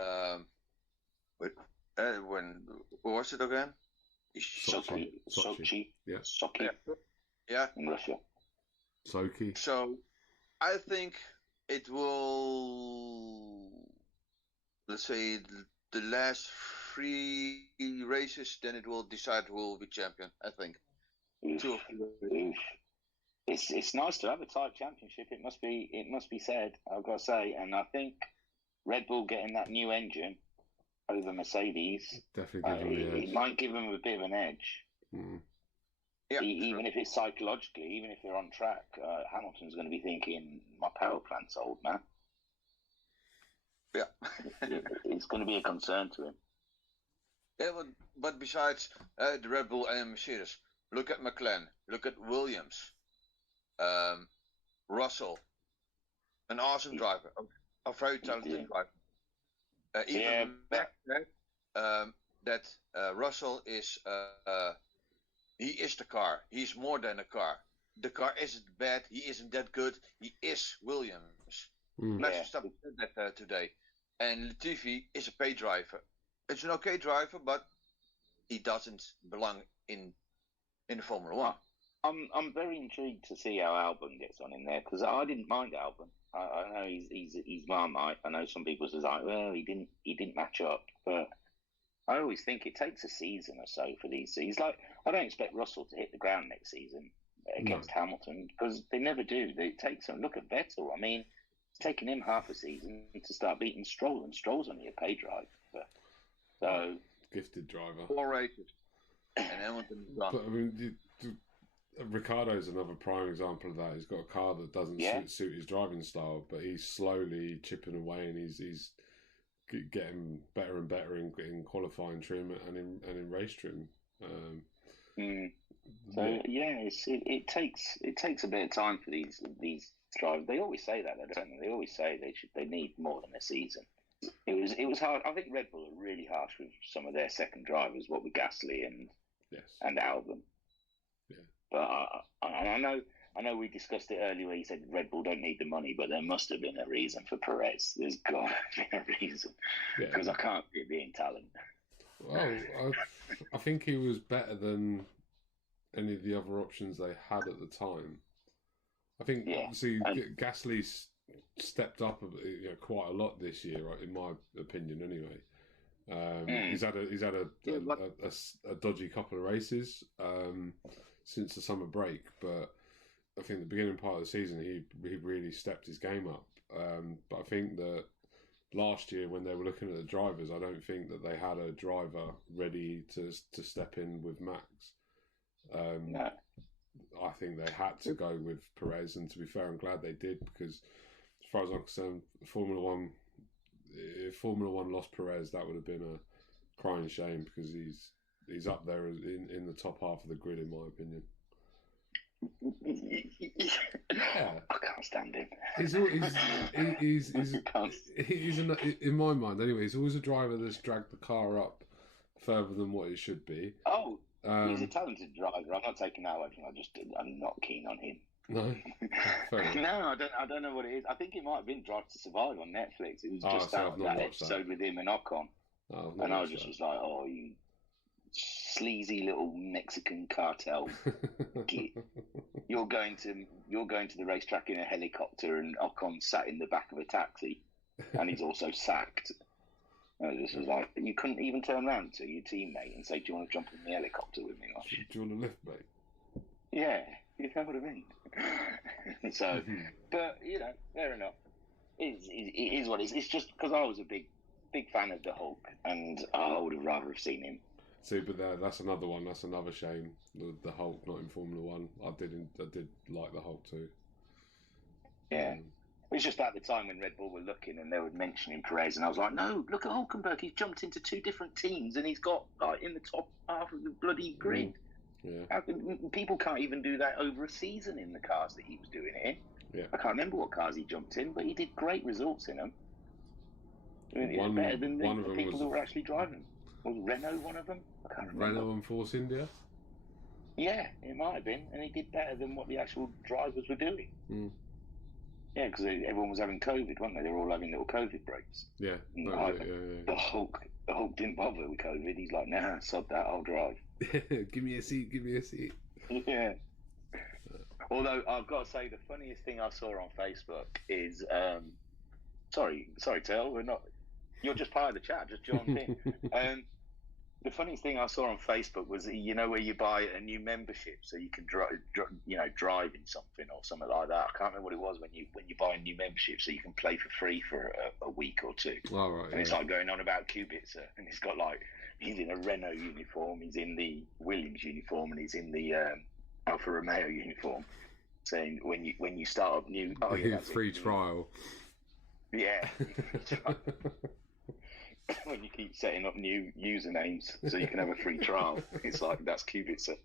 when what was it again? Sochi. Yeah. Sochi. Yeah. In Russia. Sochi. So I think it will, let's say, the last 3 races, then it will decide who will be champion. I think. Oof. It's nice to have a tight championship. It must be said. I've got to say, and I think Red Bull getting that new engine over Mercedes Definitely it might give them a bit of an edge. Mm. Yeah, even if it's psychologically, even if they're on track, Hamilton's going to be thinking, my power plant's old, man. Yeah. It's going to be a concern to him. Yeah, but besides the Red Bull and Mercedes, look at McLaren, look at Williams, Russell, an awesome driver, a very talented driver. Even that Russell is he is the car. He's more than a car. The car isn't bad. He isn't that good. He is Williams. Max Verstappen said that today. And Latifi is a pay driver. It's an okay driver, but he doesn't belong in the Formula One. I'm very intrigued to see how Albon gets on in there, because I didn't mind Albon. I know he's Marmite. I know some people say, like, well, he didn't match up, but I always think it takes a season or so for these. He's like, I don't expect Russell to hit the ground next season against Hamilton, because they never do. It takes them. Look at Vettel. I mean, it's taken him half a season to start beating Stroll, and Stroll's only a pay driver. So gifted driver. 4 races, and Hamilton is gone. But I mean, Ricciardo's another prime example of that. He's got a car that doesn't suit his driving style, but he's slowly chipping away, and he's getting better and better in qualifying trim and in race trim. So it takes a bit of time for these drivers. They always say that, don't they? They always say they need more than a season. It was hard. I think Red Bull are really harsh with some of their second drivers. What with Gasly and Albon. Yeah. But I know we discussed it earlier where you said Red Bull don't need the money, but there must have been a reason for Perez. There's got to be a reason, because I can't be being talent. Well, I think he was better than any of the other options they had at the time. I think Gasly's stepped up quite a lot this year, right, in my opinion. Anyway, he's had a dodgy couple of races since the summer break, but I think the beginning part of the season he really stepped his game up. But I think that last year when they were looking at the drivers, I don't think that they had a driver ready to step in with Max. No. I think they had to go with Perez, and to be fair, I'm glad they did, because as far as I'm concerned, Formula One, if Formula One lost Perez, that would have been a crying shame, because he's up there in the top half of the grid, in my opinion. I can't stand him. He's in my mind anyway. He's always a driver that's dragged the car up further than what it should be. Oh, he's a talented driver. I'm not taking that away from him. I'm not keen on him. No, no, I don't know what it is. I think it might have been Drive to Survive on Netflix. It was just that episode with him and Ocon, and I was like, oh, you sleazy little Mexican cartel git. You're going to the racetrack in a helicopter, and Ocon sat in the back of a taxi, and he's also sacked. And this was like, you couldn't even turn around to your teammate and say, do you want to jump in the helicopter with me? Do you want to lift, mate? Yeah, you know what I mean. So, but fair enough. It is what it is. It's just because I was a big fan of the Hulk, and I would have rather have seen him. See, but that's another one. That's another shame. The Hulk not in Formula One. I did like the Hulk too. Yeah. It was just at the time when Red Bull were looking and they were mentioning Perez, and I was like, no, look at Hulkenberg. He's jumped into 2 different teams and he's got in the top half of the bloody grid. Yeah. People can't even do that over a season in the cars that he was doing it in. Yeah. I can't remember what cars he jumped in, but he did great results in them. Better than the people who were actually driving. Was Renault one of them? I can't remember. Renault and Force India. Yeah, it might have been, and he did better than what the actual drivers were doing. Mm. Yeah, because everyone was having COVID, weren't they? They were all having little COVID breaks. Yeah, And yeah. The Hulk didn't bother with COVID. He's like, nah, sod that, I'll drive. Give me a seat. Yeah. Although I've got to say, the funniest thing I saw on Facebook is, sorry, Tel, we're not. You're just part of the chat. Just joined in. The funniest thing I saw on Facebook was, you know, where you buy a new membership so you can drive in something or something like that. I can't remember what it was when you buy a new membership so you can play for free for a week or two. All right. And it's like going on about Kubica, and it's got like he's in a Renault uniform, he's in the Williams uniform, and he's in the Alfa Romeo uniform. Saying when you start up new, free trial. Yeah. When you keep setting up new usernames so you can have a free trial, it's like that's Kubica.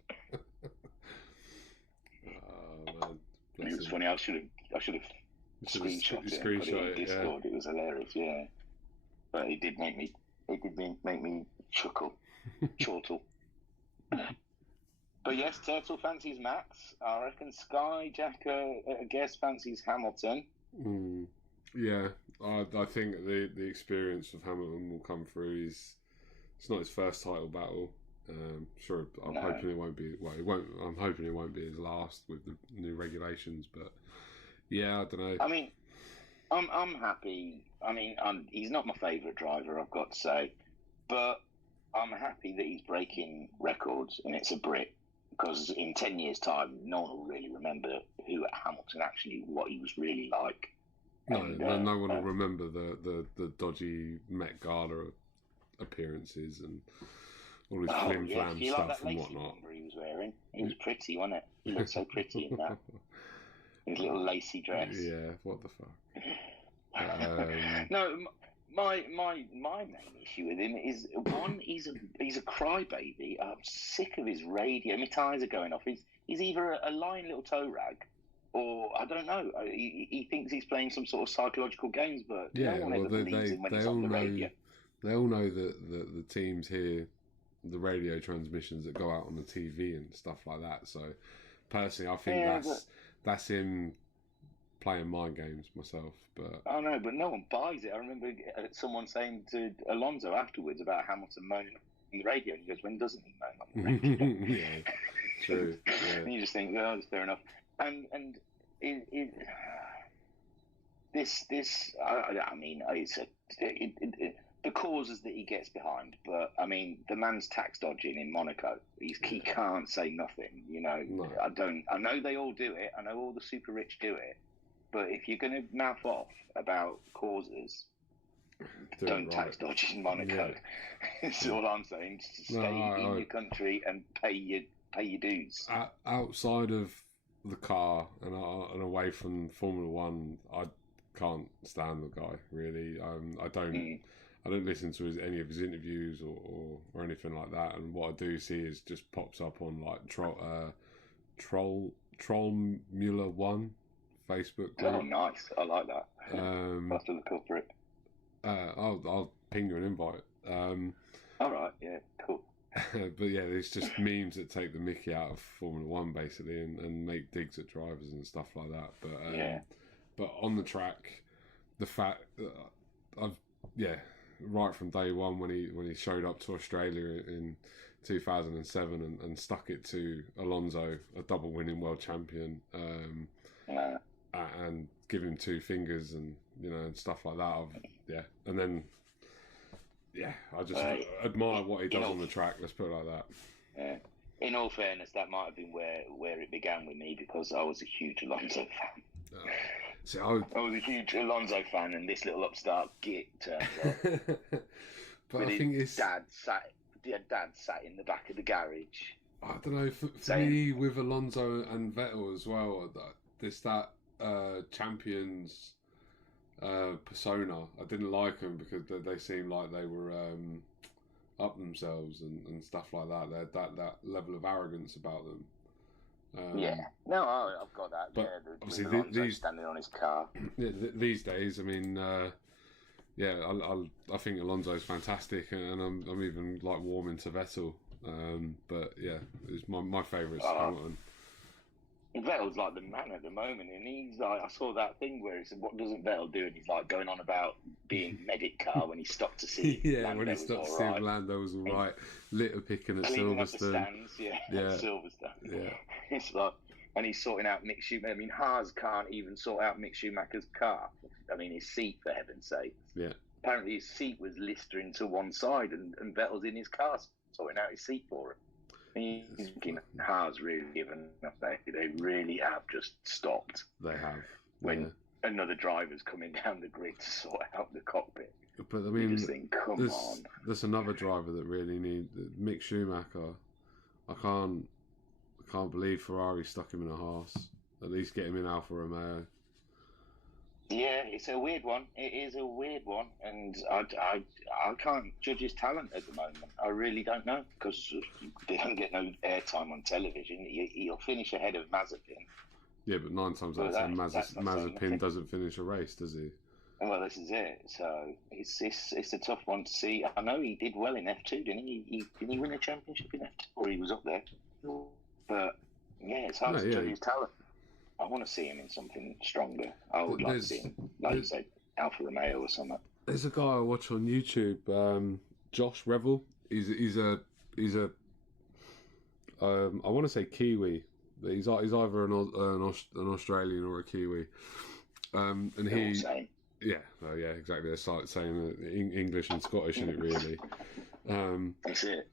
Oh man, It was funny. I should have screenshot it and put it in Discord. Yeah. It was hilarious, yeah. But it did make me chuckle, chortle. But yes, Turtle fancies Max. I reckon Skyjack, I guess, fancies Hamilton. Yeah, I think the experience of Hamilton will come through. It's not his first title battle. Sure, I'm hoping it won't be. Well, it won't. I'm hoping it won't be his last with the new regulations. But yeah, I don't know. I mean, I'm happy. I mean, he's not my favourite driver, I've got to say, but I'm happy that he's breaking records and it's a Brit. Because in 10 years' time, no one will really remember who Hamilton actually, what he was really like. No one will remember the dodgy Met Gala appearances and all his flim flam stuff like that and whatnot. He was wearing. It was pretty, wasn't it? He looked so pretty in that. His little lacy dress. Yeah, what the fuck. No, my main issue with him is one, he's a crybaby. I'm sick of his radio. My tyres are going off. He's either a lying little toe rag, or I don't know. He thinks he's playing some sort of psychological games, but no one ever believes him when he's on the radio. They all know that the teams hear the radio transmissions that go out on the TV and stuff like that. So personally, I think that's him playing mind games myself. But I know, but no one buys it. I remember someone saying to Alonso afterwards about Hamilton moaning on the radio, and he goes, "When doesn't he moan on the radio?" Yeah, true. Yeah. And you just think, well, that's fair enough. And this I mean, it's the causes that he gets behind, but I mean, the man's tax dodging in Monaco. He can't say nothing. You know, No. I know they all do it. I know all the super rich do it. But if you're going to mouth off about causes, don't tax dodge in Monaco. Yeah. That's all I'm saying. Just stay in your country and pay your dues. Outside of the car and away from Formula One, I can't stand the guy really. I don't listen to any of his interviews or anything like that. And what I do see is just pops up on like Troll Muller 1 Facebook group. Oh, nice! I like that. I'll have to look up for it. I'll ping you an invite. All right, yeah, cool. But yeah, it's just memes that take the mickey out of Formula One basically, and make digs at drivers and stuff like that. But but on the track, the fact that right from day one when he showed up to Australia in 2007 and stuck it to Alonso, a double winning world champion. And give him two fingers and and stuff like that. And then I just admire what he does on the track. Let's put it like that. Yeah. In all fairness, that might have been where it began with me because I was a huge Alonso fan. I was a huge Alonso fan, and this little upstart git turns up. But I think his dad sat in the back of the garage. I don't know. For me, with Alonso and Vettel as well, that champions persona. I didn't like them because they seemed like they were up themselves and stuff like that. They had that level of arrogance about them. No, I've got that. But obviously, these standing on his car. Yeah, these days, I mean, yeah, I think Alonso's fantastic, and I'm even like warming to Vettel. But yeah, it's my favourite's Hamilton. Vettel's like the man at the moment, and he's like, I saw that thing where he said, "What doesn't Vettel do?" And he's like going on about being medic car when he stopped to see. Yeah, Lando when he stopped to see if Lando was all right, litter picking at cleaning up the Silverstone. stands, yeah. Silverstone. Yeah. It's like, and he's sorting out Mick Schumacher. I mean, Haas can't even sort out Mick Schumacher's car. I mean, his seat, for heaven's sake. Yeah. Apparently, his seat was listering to one side, and Vettel's in his car sorting out his seat for him. He's thinking, Haas really given up. They really have just stopped. They have. When another driver's coming down the grid to sort out the cockpit. But I mean, you just think, come on. There's another driver that really needs Mick Schumacher. I can't believe Ferrari stuck him in a Haas. At least get him in Alfa Romeo. Yeah, it's a weird one. It is a weird one, and I can't judge his talent at the moment. I really don't know, because they don't get no airtime on television. He'll finish ahead of Mazepin. Yeah, but 9 times out of 10, Mazepin doesn't finish a race, does he? Well, this is it. So it's a tough one to see. I know he did well in F2, didn't he? Didn't he win a championship in F2, or he was up there? But yeah, it's hard to judge his talent. I want to see him in something stronger. I would like to see him, like you say, Alfa Romeo or something. There's a guy I watch on YouTube, Josh Revel. He's a I want to say Kiwi. He's either an Australian or a Kiwi. And he, yeah, exactly. It's like saying English and Scottish, isn't it? Really. That's it.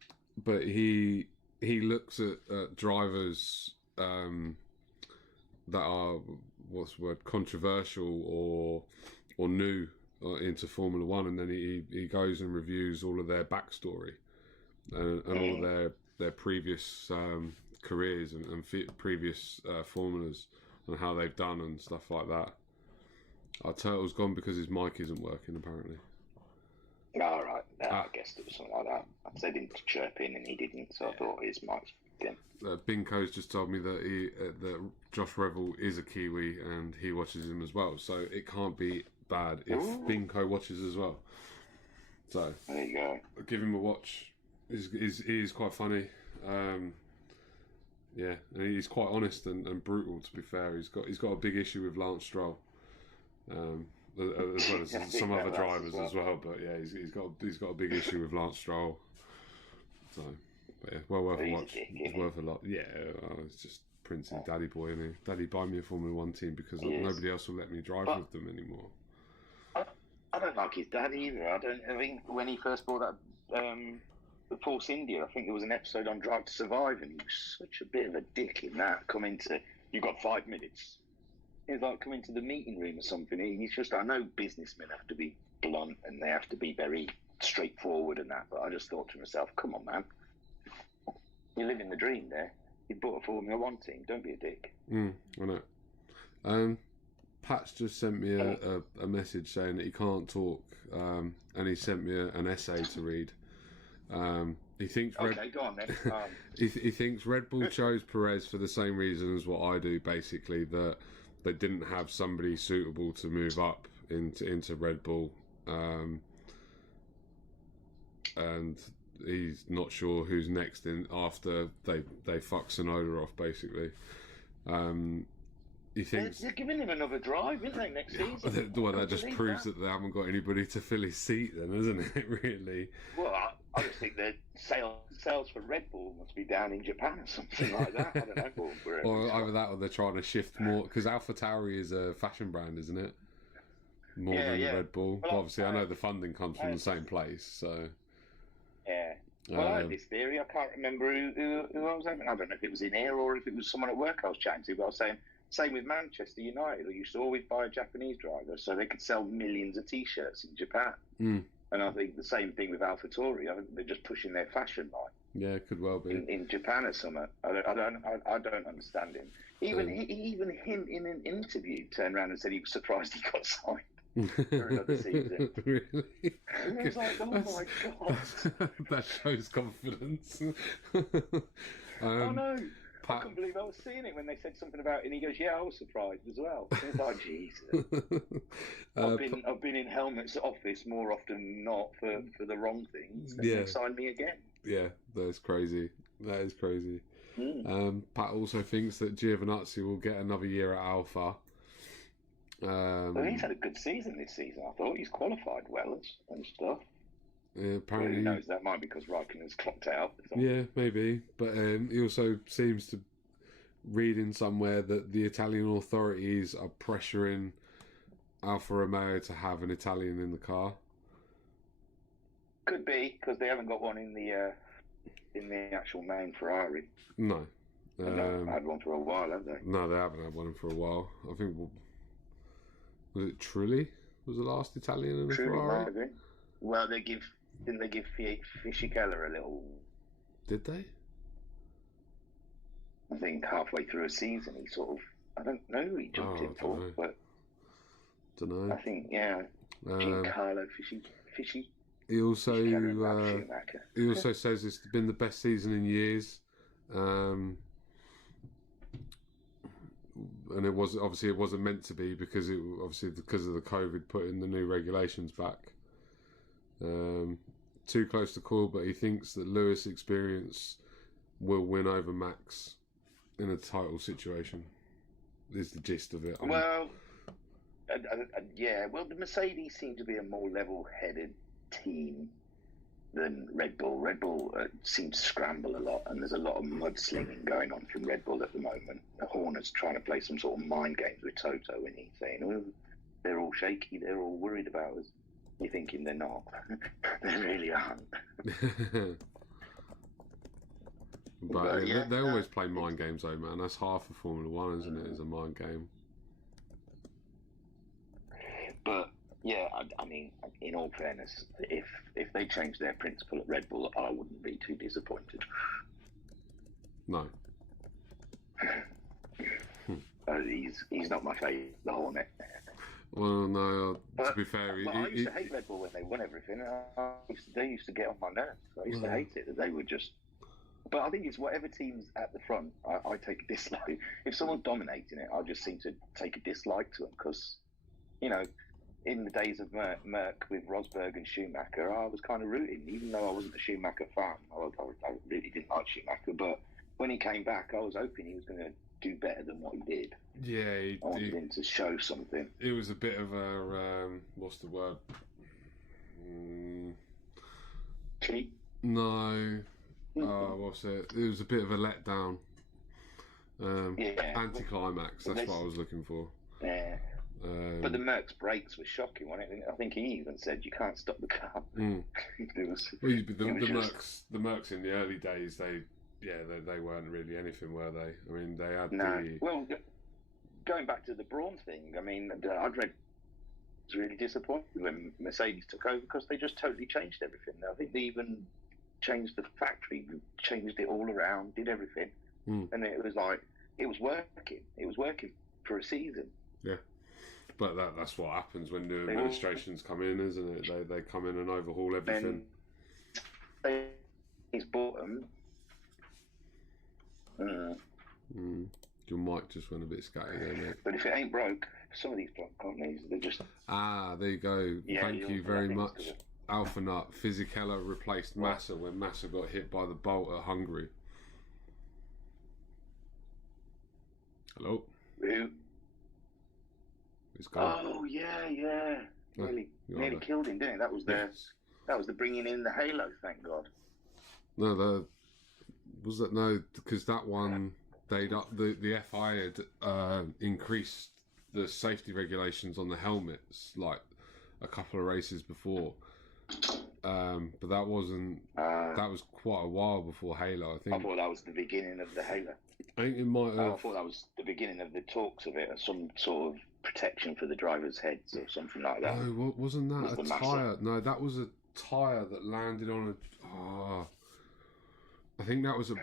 But he looks at drivers. That are controversial or new into Formula One, and then he goes and reviews all of their backstory and all of their previous careers and previous formulas and how they've done and stuff like that. Our Turtle's gone because his mic isn't working apparently. All right, I guess it was something like that. I said him to chirp in and he didn't, so I thought his mic's Binko's just told me that that Josh Revel is a Kiwi and he watches him as well. So it can't be bad if Binko watches as well. So there you go. Give him a watch. He's quite funny. Yeah, and he's quite honest and brutal. To be fair, he's got a big issue with Lance Stroll, as well as some other drivers as well. But yeah, he's got a big issue with Lance Stroll. So. But yeah, well worth a watch. It's worth a lot. Yeah, it's just Prince and Daddy Boy, and Daddy buy me a Formula One team because nobody else will let me drive with them anymore. I don't like his dad either. I think when he first bought that the Force India, I think there was an episode on Drive to Survive, and he was such a bit of a dick in that. You've got 5 minutes. He's like, come into the meeting room or something. He's just, I know businessmen have to be blunt and they have to be very straightforward and that, but I just thought to myself, come on, man. You're living the dream there. You bought a Formula One team. Don't be a dick. I know. Pat's just sent me a message saying that he can't talk, and he sent me an essay to read. He thinks go on then. he thinks Red Bull chose Perez for the same reason as what I do, basically, that they didn't have somebody suitable to move up into Red Bull, and he's not sure who's next in after they fuck Tsunoda off, basically. He thinks they're giving him another drive, isn't they, next season? Well, that just proves that they haven't got anybody to fill his seat, then, isn't it? Really. Well, I just think that sales for Red Bull must be down in Japan or something like that. I don't know. Or either that, or they're trying to shift more, because AlphaTauri is a fashion brand, isn't it? More than Red Bull. Well, obviously, I know the funding comes from the same place, so. Yeah. Well, I had this theory. I can't remember who I was having. I don't know if it was in here or if it was someone at work I was chatting to, but I was saying, same with Manchester United. They used to always buy a Japanese driver so they could sell millions of T-shirts in Japan. And I think the same thing with AlphaTauri. I think they're just pushing their fashion line. Yeah, it could well be in Japan or something. I don't understand him. Even him in an interview turned around and said he was surprised he got signed. For another season. Really? And I was like, oh my god. That shows confidence. I know. I couldn't believe I was seeing it when they said something about it, and he goes, "Yeah, I was surprised as well." I was like, "Jesus." I've been in Helmet's office more often than not for the wrong things. And Yeah. they signed me again. Yeah, that's crazy. That is crazy. Mm. Pat also thinks that Giovinazzi will get another year at Alpha. Well, he's had a good season this season. I thought he's qualified well and stuff. Apparently, who knows? That might be because Raikkonen's clocked out. Yeah, maybe. But he also seems to reading somewhere that the Italian authorities are pressuring Alfa Romeo to have an Italian in the car. Could be because they haven't got one in the actual main Ferrari. No. They've not had one for a while, have they? No, they haven't had one for a while. I think was it Trulli was the last Italian in a Ferrari? Maybe. Well, didn't they give Fisichella a little? Did they? I think halfway through a season, he sort of, I don't know who he jumped in for, but don't know. I think Giancarlo Fischi. He also says it's been the best season in years, and it wasn't meant to be because because of the COVID putting the new regulations back. Too close to call, but he thinks that Lewis' experience will win over Max in a title situation. Is the gist of it. Well, the Mercedes seem to be a more level-headed team than Red Bull. Red Bull seems to scramble a lot, and there's a lot of mudslinging going on from Red Bull at the moment. Horner's trying to play some sort of mind games with Toto, and he's saying, "Oh, they're all shaky, they're all worried about us." You're thinking they're not. They really aren't. But they always play mind games, though, man. That's half of Formula One, isn't it? Is a mind game. But yeah, I mean, in all fairness, if they change their principle at Red Bull, I wouldn't be too disappointed. No. He's not my favourite, the Hornet. Well, no. To be fair, I used to hate Red Bull when they won everything. They used to get on my nerves. I used to hate it that they were just. But I think it's whatever team's at the front, I take a dislike. If someone's dominating it, I just seem to take a dislike to them because, in the days of Merck with Rosberg and Schumacher, I was kind of rooting, even though I wasn't a Schumacher fan. I really didn't like Schumacher, but when he came back, I was hoping he was going to do better than what he did. Yeah, I wanted him to show something. It was a bit of a what's the word? Cheat? No. What's it? It was a bit of a letdown. Anticlimax. That's what I was looking for. Yeah. But the Merck's brakes were shocking, wasn't it? I think he even said you can't stop the car. The Mercs in the early days, they weren't really anything, were they? I mean, they had Well, going back to the Brawn thing, I mean, I'd read was really disappointed when Mercedes took over because they just totally changed everything. I think they even changed the factory, changed it all around, did everything, and it was like it was working. It was working for a season. Yeah, but that's what happens when new administrations come in, isn't it? They come in and overhaul everything. He's bought them. Your mic just went a bit scatty there, mate. But if it ain't broke, some of these companies, they're just... there you go. Thank you very much. Alpha Nut. Fisichella replaced Massa when Massa got hit by the bolt at Hungary. Hello? Who? It's gone. Oh, yeah. Nearly killed him, didn't it? That was the bringing in the halo, thank God. No, because that one... The FI had increased the safety regulations on the helmets like a couple of races before, but that wasn't. That was quite a while before Halo. I think. I thought that was the beginning of the Halo. I think it might have. I thought that was the beginning of the talks of it, or some sort of protection for the drivers' heads or something like that. No, wasn't that a tyre? No, that was a tyre that landed on a. I think that was a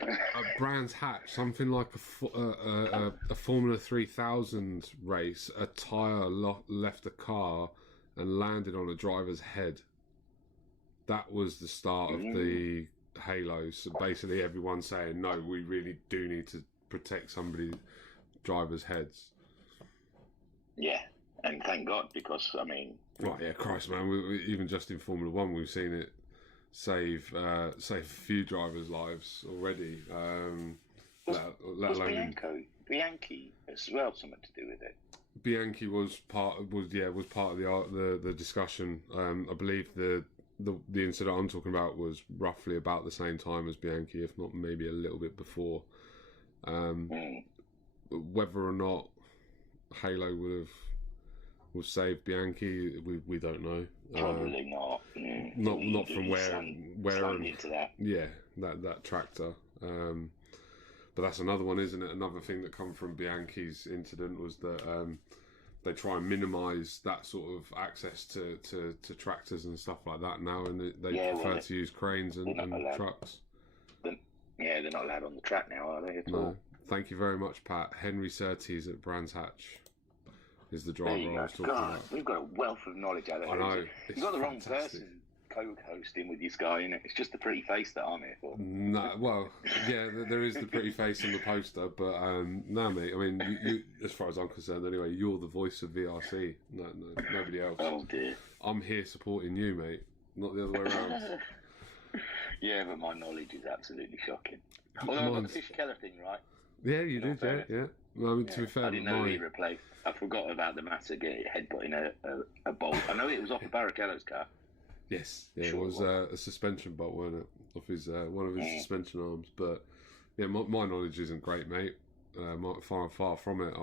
Brands Hatch, something like a Formula 3000 race. A tyre left a car and landed on a driver's head. That was the start of the Halo. So basically everyone saying, no, we really do need to protect drivers' heads. Yeah, and thank God, because I mean, right, yeah, Christ, man, even just in Formula One, we've seen it save a few drivers' lives already. Was alone Bianchi as well something to do with it? Bianchi was part of the discussion. I believe the incident I'm talking about was roughly about the same time as Bianchi, if not maybe a little bit before. Whether or not Halo would have saved Bianchi, we don't know. Probably not. Not from where into that. Yeah, that tractor. But that's another one, isn't it? Another thing that come from Bianchi's incident was that they try and minimise that sort of access to tractors and stuff like that now, and they prefer to use cranes and trucks. They're not allowed on the track now, are they, at all? Thank you very much, Pat. Henry Surtees at Brands Hatch is the driver I was talking about. We've got a wealth of knowledge out there. I know. You've got the wrong person co-hosting with this guy, innit? It's just the pretty face that I'm here for. No, well, yeah, there is the pretty face on the poster, but no, mate. I mean, you, as far as I'm concerned, anyway, you're the voice of VRC. No, nobody else. Oh dear. I'm here supporting you, mate, not the other way around. Yeah, but my knowledge is absolutely shocking. Although I got the Fish Keller thing right. Yeah, you did, yeah. Well, I mean, to be fair, I didn't know he replaced. I forgot about the matter getting headbutting a bolt. I know it was off of Barrichello's car. Yes, yeah, sure, it was a suspension bolt, wasn't it? Off his one of his suspension arms. But yeah, my knowledge isn't great, mate. Far from it.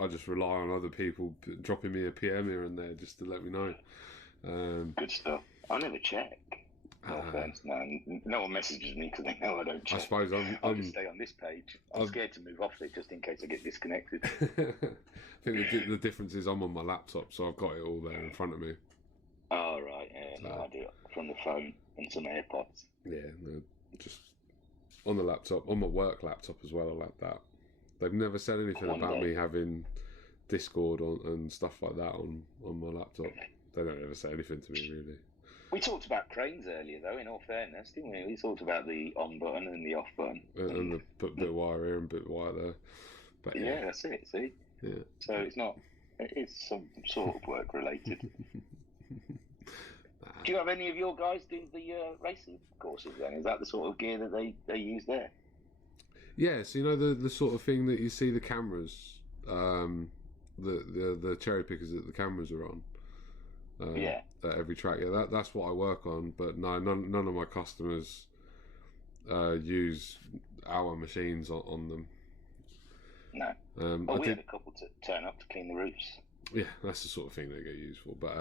I just rely on other people dropping me a PM here and there just to let me know. Good stuff. I never check. No offense, no one messages me because they know I don't check. I suppose I'll just stay on this page. I'm scared to move off it just in case I get disconnected. I think the difference is I'm on my laptop, so I've got it all there in front of me. Oh, right, yeah, no, I do it from the phone and some AirPods. Yeah, no, just on the laptop, on my work laptop as well, I like that. They've never said anything about me having Discord and stuff like that on my laptop. They don't ever say anything to me, really. We talked about cranes earlier, though, in all fairness, didn't we? We talked about the on button and the off button. And the bit of wire here and bit of wire there. But yeah, that's it, see? Yeah. So it's some sort of work related. Do you have any of your guys do the racing courses then? Is that the sort of gear that they use there? Yes, you know the sort of thing that you see the cameras, the cherry pickers that the cameras are on. At every track, yeah, that's what I work on. But no, none of my customers use our machines on them. No, we had a couple to turn up to clean the roofs. Yeah, that's the sort of thing they get used for. But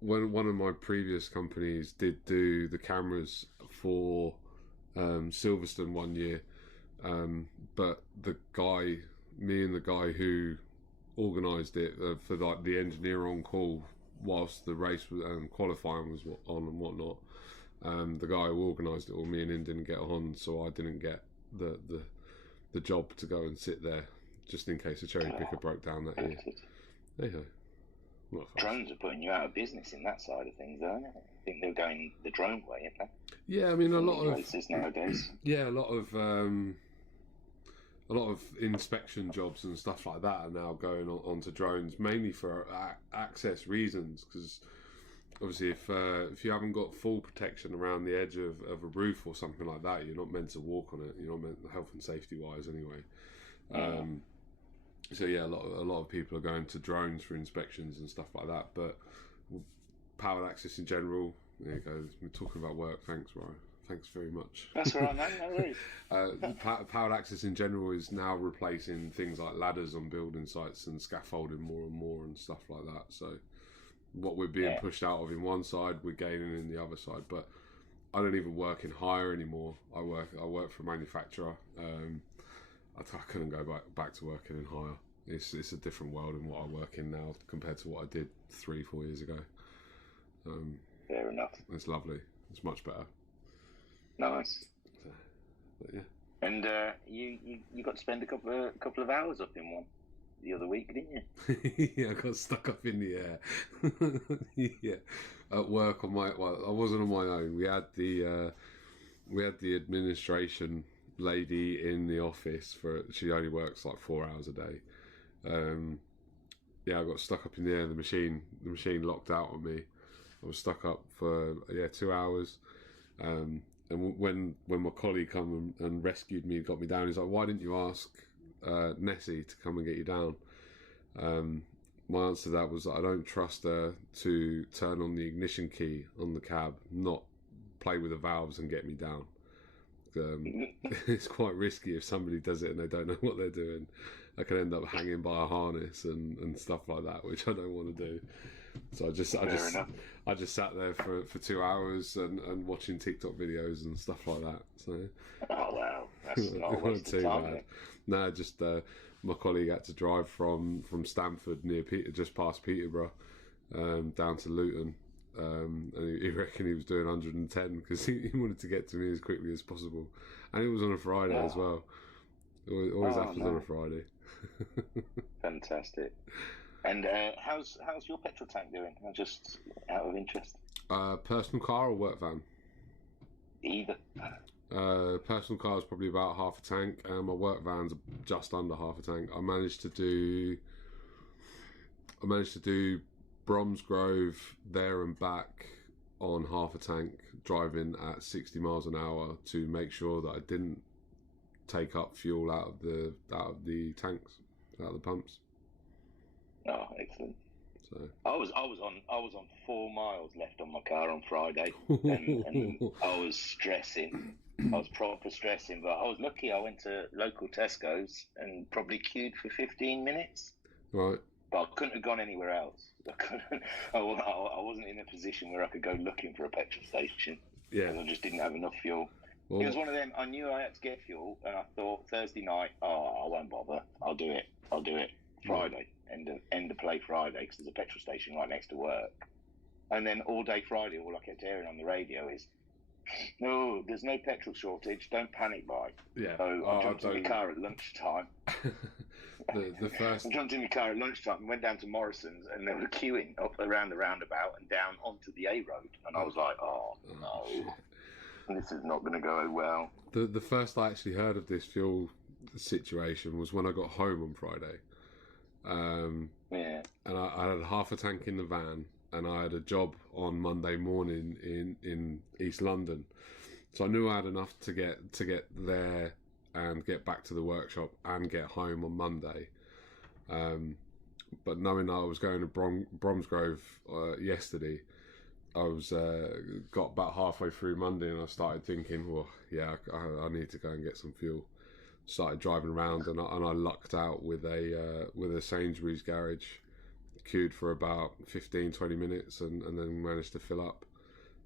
when one of my previous companies did do the cameras for Silverstone one year, but me and the guy who organised it for like the engineer on call whilst the race and qualifying was on and whatnot, the guy who organised it all, me and him didn't get on, so I didn't get the job to go and sit there just in case a cherry picker broke down that year. There you go. Drones are putting you out of business in that side of things, aren't they? I think they're going the drone way, aren't they? Yeah, I mean a lot of races nowadays. Yeah, a lot of inspection jobs and stuff like that are now going onto drones, mainly for access reasons. Because obviously, if you haven't got full protection around the edge of a roof or something like that, you're not meant to walk on it. You're not meant, health and safety wise, anyway. So yeah, a lot of people are going to drones for inspections and stuff like that. But powered access in general, there you go. We're talking about work. Thanks, Ryan. Thanks very much. That's all right, man. No worries. Powered access in general is now replacing things like ladders on building sites and scaffolding more and more and stuff like that. So what we're being pushed out of in one side, we're gaining in the other side. But I don't even work in hire anymore. I work for a manufacturer. I couldn't go back to working in hire. It's a different world in what I work in now compared to what I did 3-4 years ago. Fair enough. It's lovely. It's much better. Nice. But yeah. And you got to spend a couple of hours up in one the other week, didn't you? Yeah, I got stuck up in the air. Yeah, at work I wasn't on my own. We had the administration lady in the office she only works like 4 hours a day. I got stuck up in the air. The machine locked out on me. I was stuck up for 2 hours. And when my colleague come and rescued me and got me down, he's like, "Why didn't you ask Nessie to come and get you down?" My answer to that was, I don't trust her to turn on the ignition key on the cab, not play with the valves and get me down. It's quite risky if somebody does it and they don't know what they're doing. I could end up hanging by a harness and stuff like that, which I don't want to do. So I just sat there for 2 hours and watching TikTok videos and stuff like that. So oh wow, that's not a waste too of time. bad. No, just my colleague had to drive from Stamford just past Peterborough down to Luton. And he reckoned he was doing 110 because he wanted to get to me as quickly as possible, and it was on a Friday as well. It always happens on a Friday. Fantastic. And how's your petrol tank doing? Just out of interest. Personal car or work van? Either. Personal car is probably about half a tank, and my work van's just under half a tank. I managed to do Bromsgrove there and back on half a tank, driving at 60 miles an hour to make sure that I didn't take up fuel out of the tanks, out of the pumps. Oh, excellent. So I was on 4 miles left on my car on Friday, and I was stressing. I was proper stressing, but I was lucky. I went to local Tesco's and probably queued for 15 minutes. Right. But I couldn't have gone anywhere else. I wasn't in a position where I could go looking for a petrol station. Yeah. Because I just didn't have enough fuel. Well, It was one of them. I knew I had to get fuel, and I thought Thursday night, I won't bother. I'll do it. Friday, end of play Friday, because there's a petrol station right next to work. And then all day Friday, all I kept hearing on the radio is, "No, there's no petrol shortage. Don't panic buy." yeah. So I jumped in the car at lunchtime. the first. I jumped in the car at lunchtime and went down to Morrison's, and they were queuing up around the roundabout and down onto the A road. And I was like, "Oh no, this is not going to go well." The first I actually heard of this fuel situation was when I got home on Friday. Yeah. And I had half a tank in the van, and I had a job on Monday morning in East London, so I knew I had enough to get there and get back to the workshop and get home on Monday. But knowing that I was going to Bromsgrove yesterday, I was got about halfway through Monday, and I started thinking, well, yeah, I need to go and get some fuel. Started driving around, and I lucked out with a Sainsbury's garage, queued for about 15-20 minutes, and then managed to fill up.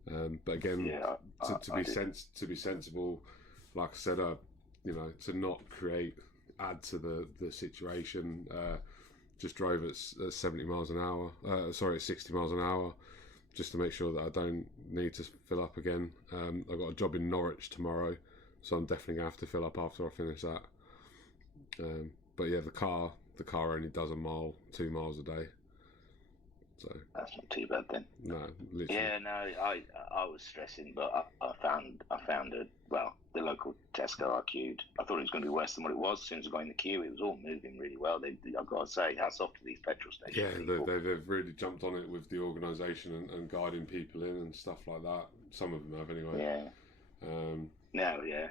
But again, to be sensible, like I said, to not add to the situation. Just drove at 70 miles an hour. At 60 miles an hour, just to make sure that I don't need to fill up again. I've got a job in Norwich tomorrow, so I'm definitely gonna have to fill up after I finish that. But yeah, the car only does 2 miles a day. So That's not too bad then. no, literally. Yeah, no, I was stressing, but I found the local Tesco I queued. I thought it was going to be worse than what it was. As soon as I got in the queue, it was all moving really well. I've got to say, hats off to these petrol stations. Yeah, they've really jumped on it with the organisation and guiding people in and stuff like that. Some of them have anyway. Yeah. No, yeah.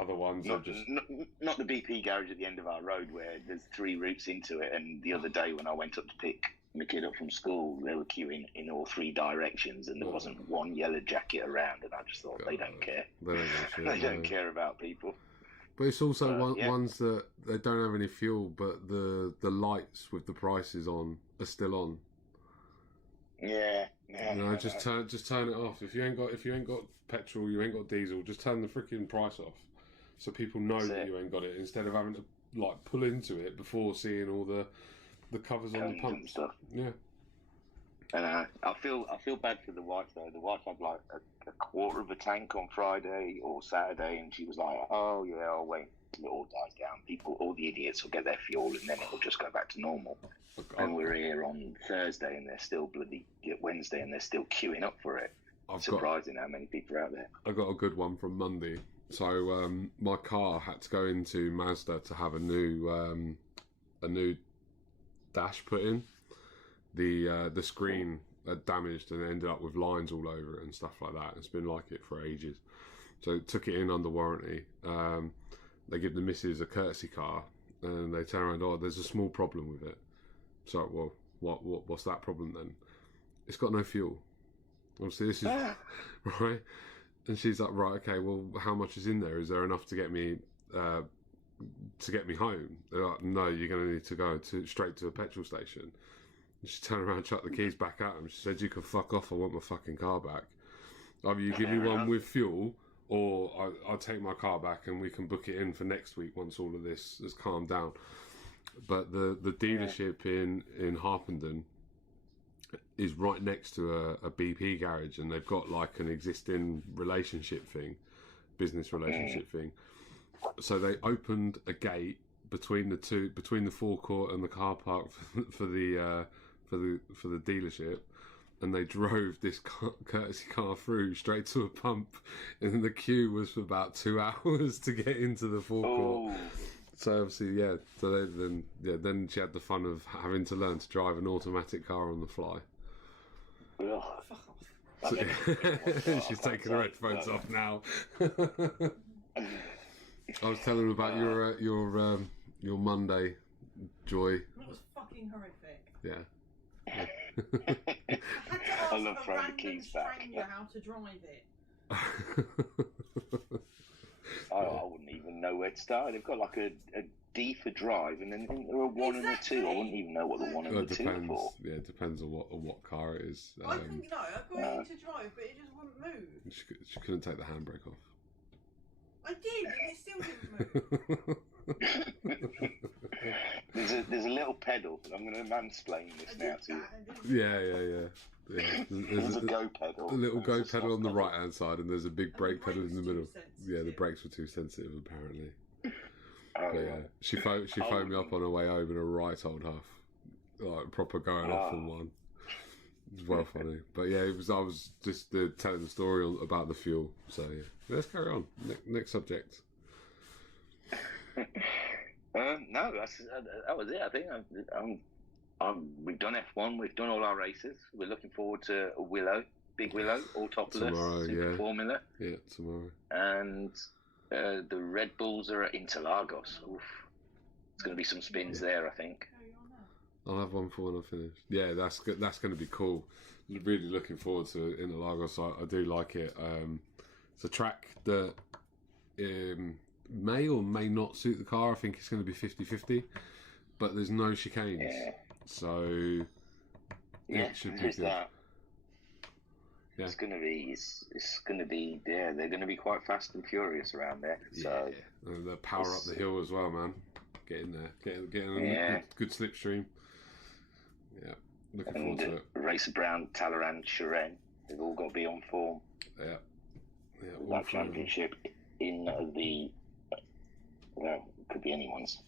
Other ones are just not the BP garage at the end of our road where there's 3 routes into it. And the other day when I went up to pick my kid up from school, they were queuing in all 3 directions, and there wasn't one yellow jacket around. And I just thought, they don't care. They don't care about people. But it's also ones that they don't have any fuel, but the lights with the prices on are still on. Yeah. Just turn it off. If you ain't got petrol, you ain't got diesel, just turn the freaking price off, so people know that you ain't got it, instead of having to pull into it before seeing all the covers on the pumps. Stuff. Yeah. And I feel bad for the wife though. The wife had like a quarter of a tank on Friday or Saturday, and she was like, "Oh yeah, I'll wait till it all dies down. All the idiots will get their fuel, and then it'll just go back to normal." And we're here on Thursday, and they're still Wednesday, and they're still queuing up for it. Surprising how many people are out there. I got a good one from Monday. So my car had to go into Mazda to have a new dash put in. The screen had damaged and ended up with lines all over it and stuff like that. It's been like it for ages. So took it in under warranty. They give the missus a courtesy car, and they turn around. Oh, there's a small problem with it. So, well, what's that problem then? It's got no fuel. Obviously, this is right. And she's like, right, okay. Well, how much is in there? Is there enough to get me home? They're like, no, you're going to need to go straight to a petrol station. And she turned around, chucked the keys back at him. She said, "You can fuck off. I want my fucking car back. Either you give me one with fuel, or I'll take my car back and we can book it in for next week once all of this has calmed down." But the dealership in Harpenden is right next to a BP garage, and they've got like an existing business relationship thing. So they opened a gate between the forecourt and the car park for the dealership. And they drove this courtesy car through straight to a pump, and the queue was for about 2 hours to get into the forecourt. Oh. So obviously, yeah. So then she had the fun of having to learn to drive an automatic car on the fly. Ugh. So, she's taking her headphones off now. I was telling her about your Monday, Joy. That was fucking horrific. Yeah. I love throwing the keys back. Stranger how to drive it. I wouldn't even know where to start. They've got like a D for drive, and then there are a 1 and a 2. I wouldn't even know what the 1 and the 2 are for. Yeah, it depends on what car it is. I got it to drive, but it just wouldn't move. She couldn't take the handbrake off. I did, and it still didn't move. There's a little pedal. I'm going to mansplain this now to you. Yeah. There's a go pedal. A little go pedal on the right hand side, and there's a big brake pedal in the middle. Sensitive. Yeah, the brakes were too sensitive apparently. Oh, But yeah, she phoned me up on her way home in a right old huff, like proper going off on one. It was well funny, but yeah, I was just telling the story about the fuel. So yeah, let's carry on. Next subject. No, that was it. I think we've done F1. We've done all our races. We're looking forward to Big Willow, all topless, Tomorrow, Super Formula, Yeah, tomorrow. and the Red Bulls are at Interlagos. Oof. It's going to be some spins there, I think. I'll have one for when I finish. Yeah, that's going to be cool. Really looking forward to Interlagos. I do like it. It's a track that may or may not suit the car. I think it's going to be 50-50, but there's no chicanes. Yeah. So it should be good. That. Yeah. It's going to be. Yeah, they're going to be quite fast and furious around there. So Yeah, and the power up the hill as well, man. Get in there, getting a good slipstream. Yeah, looking forward to it. Racer Brown, Talleyrand, Chiren, they've all got to be on form. Yeah. All That three of them. championship in the it could be anyone's.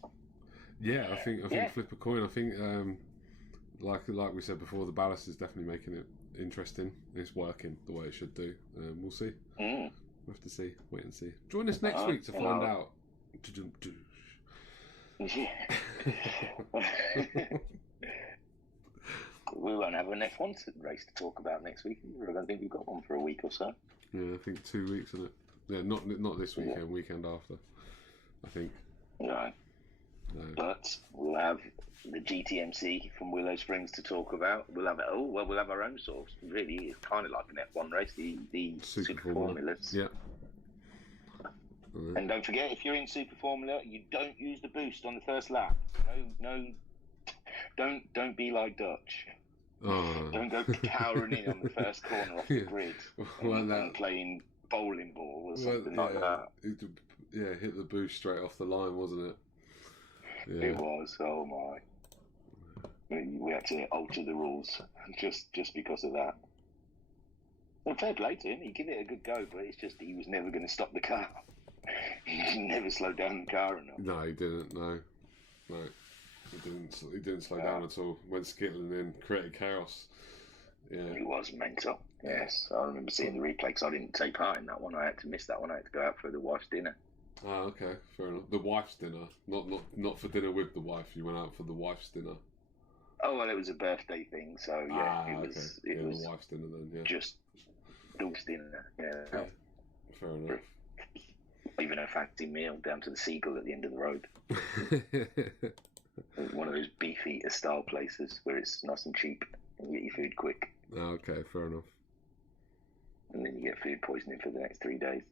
Yeah, I think flip a coin. I think like we said before, the ballast is definitely making it interesting. It's working the way it should do. We'll see. We'll have to see. Wait and see. Join us next week to find out. Yeah. We won't have an F1 race to talk about next week. I don't think we've got one for a week or so. Yeah, I think 2 weeks, isn't it? Yeah, not this weekend. Weekend after, I think. No. But we'll have the GTMC from Willow Springs to talk about. We'll have our own sort of, really, it's kind of like an F1 race, the Super Formulas. Yeah. And don't forget, if you're in Super Formula, you don't use the boost on the first lap. No, don't be like Dutch. Oh. Don't go powering in on the first corner off the grid and playing bowling ball or something like that. Yeah, hit the boost straight off the line, wasn't it? Yeah. It was. Oh my! We had to alter the rules just because of that. Well, fair play to him. He gave it a good go, but it's just he was never going to stop the car. He never slowed down the car enough. No, he didn't. No, he didn't slow down at all. Went skittling in, created chaos. Yeah. was mental. Yes, I remember seeing the replay because I didn't take part in that one. I had to miss that one. I had to go out for the wife's dinner. Oh, okay, fair enough. The wife's dinner, not for dinner with the wife. You went out for the wife's dinner. Oh well, it was a birthday thing, so yeah, it was. Okay. It was the wife's dinner then. Yeah, just the wife's dinner. Yeah, fair enough. Even a fancy meal down to the Seagull at the end of the road. One of those beef eater style places where it's nice and cheap and you get your food quick. Okay, fair enough. And then you get food poisoning for the next 3 days.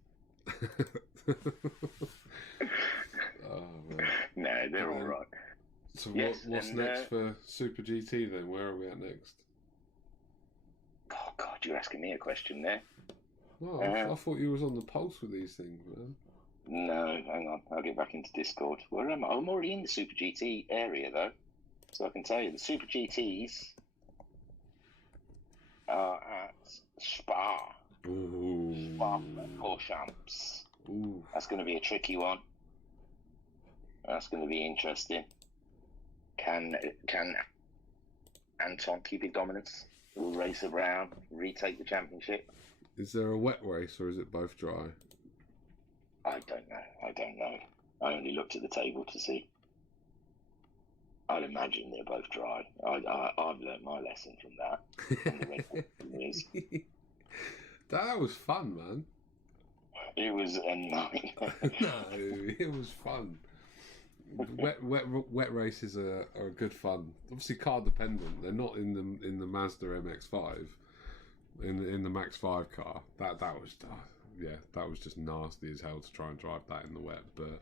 Oh man. No, they're all right. So Yes, what's and, next for Super GT then? Where are we at next? Oh God, you're asking me a question there. Oh, I thought you was on the pulse with these things, man. No, hang on. I'll get back into Discord. Where am I? I'm already in the Super GT area, though. So I can tell you, the Super GTs are at Spa. Ooh. Spa-Francorchamps. Ooh. That's going to be a tricky one. That's going to be interesting. Can Anton keep his dominance? Will race around, retake the championship? Is there a wet race or is it both dry? I don't know. I only looked at the table to see. I'd imagine they're both dry. I've learnt my lesson from that. That was fun, man. It was a nightmare. No, it was fun. Wet races are good fun. Obviously, car dependent. They're not in the Mazda MX-5, in the Max 5 car. That was that was just nasty as hell to try and drive that in the wet. But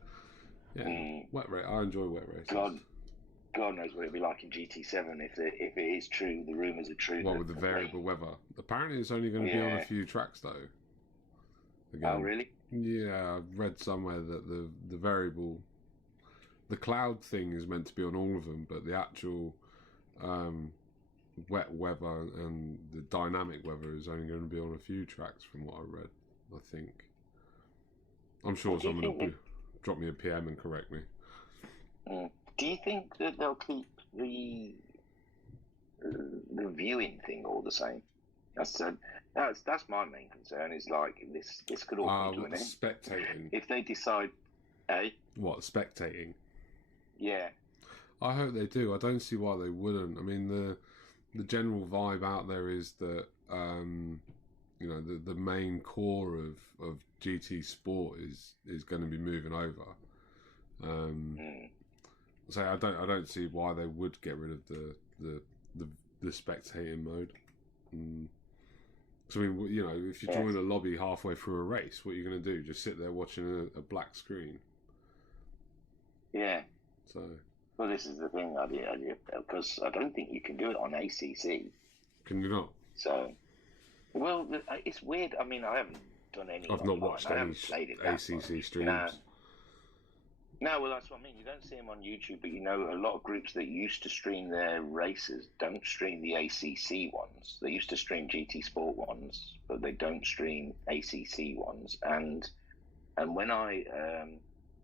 yeah, wet race. I enjoy wet races. God knows what it'd be like in GT7 if it is true. The rumours are true. Well, with the variable weather. Apparently, it's only going to be on a few tracks though. Again, oh really? Yeah, I've read somewhere that the variable. The cloud thing is meant to be on all of them, but the actual wet weather and the dynamic weather is only going to be on a few tracks from what I read, I think. I'm sure someone will drop me a PM and correct me. Do you think that they'll keep the viewing thing all the same? That's my main concern, is like this could all come to an end. Spectating. If they decide, What, spectating? Yeah. I hope they do. I don't see why they wouldn't. I mean, the general vibe out there is that the main core of GT Sport is going to be moving over. So I don't see why they would get rid of the spectating mode. So I mean, if you join a lobby halfway through a race, what are you going to do? Just sit there watching a black screen? Yeah. So. Well, this is the thing, because I don't think you can do it on ACC. Can you not? So, well, it's weird. I mean, I haven't done any. I've not watched any ACC streams. No, well, that's what I mean. You don't see them on YouTube, but a lot of groups that used to stream their races don't stream the ACC ones. They used to stream GT Sport ones, but they don't stream ACC ones. And when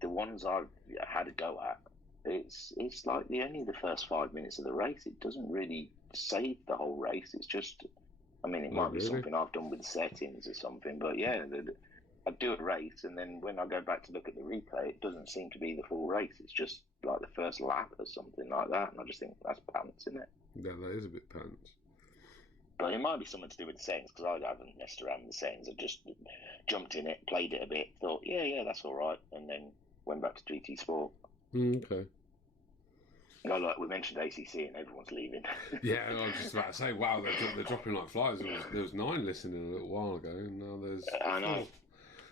the ones I've had a go at, it's like only the first 5 minutes of the race. It doesn't really save the whole race. It's just, I mean, it might be something I've done with settings or something, but yeah, I do a race, and then when I go back to look at the replay, it doesn't seem to be the full race. It's just like the first lap or something like that, and I just think that's pants, isn't it? Yeah, that is a bit pants. But it might be something to do with the settings, because I haven't messed around with the settings. I just jumped in it, played it a bit, thought, yeah, that's all right, and then went back to GT Sport. Okay. No, like we mentioned ACC and everyone's leaving. Yeah, I was just about to say, wow, they're dropping like flies. There was 9 listening a little while ago, and now there's. I know.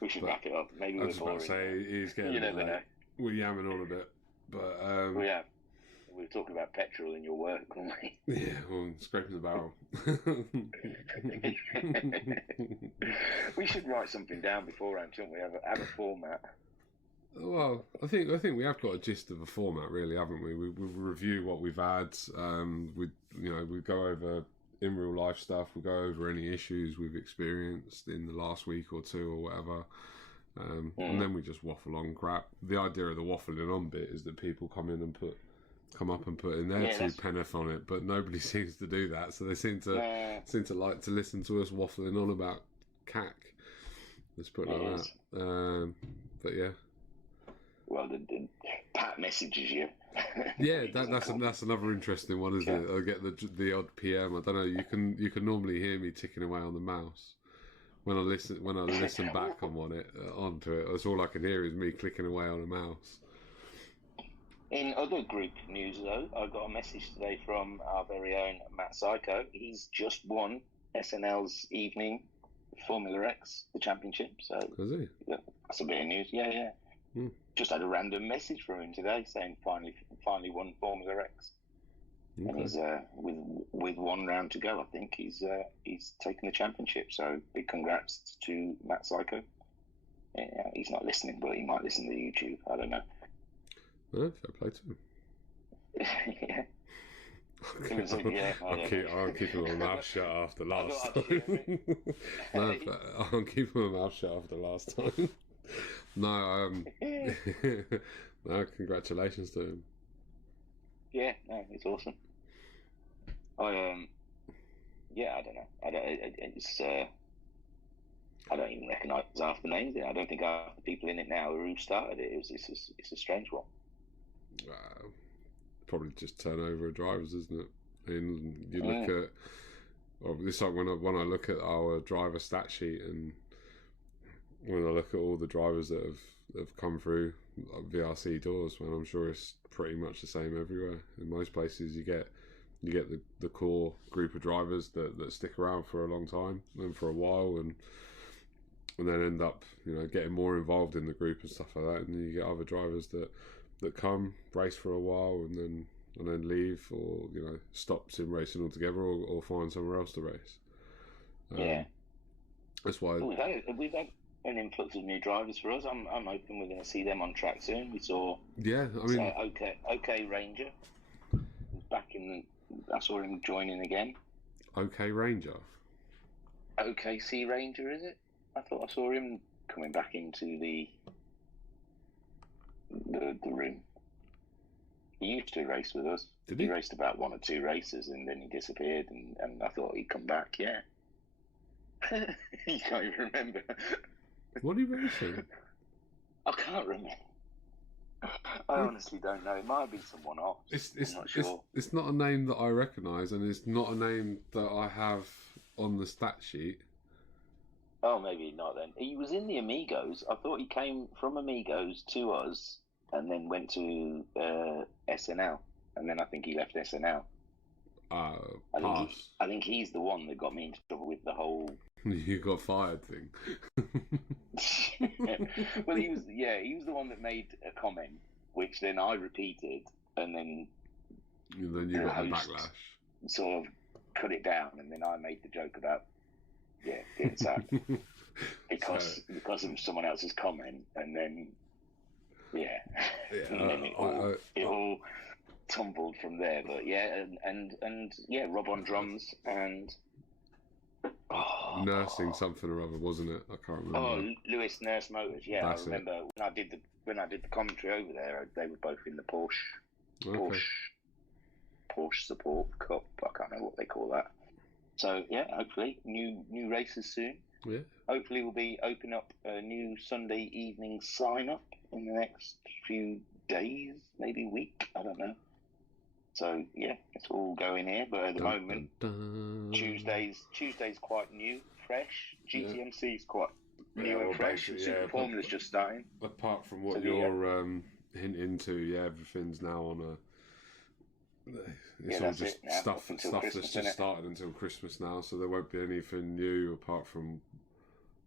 We should wrap it up. Maybe we're boring. I was about to say, he's getting. You never know. We're yamming on a bit, but. Yeah. We were talking about petrol in your work, weren't we? Yeah, well, scraping the barrel. We should write something down beforehand, shouldn't we? Have a format. Well, I think we have got a gist of a format, really, haven't we? We review what we've had. We go over in real life stuff. We go over any issues we've experienced in the last week or two or whatever, and then we just waffle on crap. The idea of the waffling on bit is that people come in and put come up and put in their Yeah, two penneth on it, but nobody seems to do that. So they seem to like to listen to us waffling on about CAC. Let's put it like that. But yeah. Well, the Pat messages you. Yeah, that's another interesting one, isn't it? I get the odd PM. I don't know. You can normally hear me ticking away on the mouse when I listen back onto it. That's all I can hear is me clicking away on a mouse. In other group news, though, I got a message today from our very own Matt Psycho. He's just won SNL's evening Formula X, the championship. So has he? Yeah, that's a bit of news. Yeah. Just had a random message from him today saying finally won Formula X, and he's with one round to go. I think he's taken the championship. So big congrats to Matt Psycho. Yeah, he's not listening, but he might listen to YouTube. I don't know. Fair play to him. Yeah. I'll keep my mouth shut after last time. I'll keep my mouth shut after last time. No, congratulations to him. Yeah, no, it's awesome. I don't know. I don't even recognise half the names. I don't think half the people in it now who started it. It's a strange one. Probably just turnover of drivers, isn't it? And you look at, it's like when I look at our driver stat sheet, and when I look at all the drivers that have come through VRC doors, when I'm sure it's pretty much the same everywhere. In most places, you get the core group of drivers that stick around for a long time and for a while, and then end up getting more involved in the group and stuff like that. And then you get other drivers that come, race for a while, and then leave, or stop sim racing altogether, or find somewhere else to race. That's why we've had an influx of new drivers for us. I'm hoping we're going to see them on track soon. We saw OK Ranger was back in. I saw him joining again. OK Ranger. OKC Ranger, is it? I thought I saw him coming back into the room. He used to race with us. Did he? He raced about one or two races and then he disappeared, and I thought he'd come back. Yeah. You can't even remember. What are you racing? I can't remember. I honestly don't know. It might be someone else. I'm not sure. It's not a name that I recognise, and it's not a name that I have on the stat sheet. Oh, maybe not then. He was in the Amigos. I thought he came from Amigos to us and then went to SNL. And then I think he left SNL. I think he's the one that got me into trouble with the whole... You got fired thing. Well, he was the one that made a comment, which then I repeated, and then you got the backlash. Sort of cut it down, and then I made the joke about getting sacked because of someone else's comment, and then it all tumbled from there. But and Rob on drums and nursing something or other, wasn't it? I can't remember. Oh, Lewis Nurse Motors. Yeah, That's I remember when I did the commentary over there. They were both in the Porsche Support Cup. I can't remember what they call that. So hopefully new races soon. Yeah. Hopefully we'll be opening up a new Sunday evening sign up in the next few days, maybe week. I don't know. So it's all going here. But at the moment, Tuesday's quite new, fresh. GTMC's quite new and fresh. Super Formula's just starting. Apart from what you're hinting to, everything's now on a. It's all just stuff that's just started until Christmas now, so there won't be anything new apart from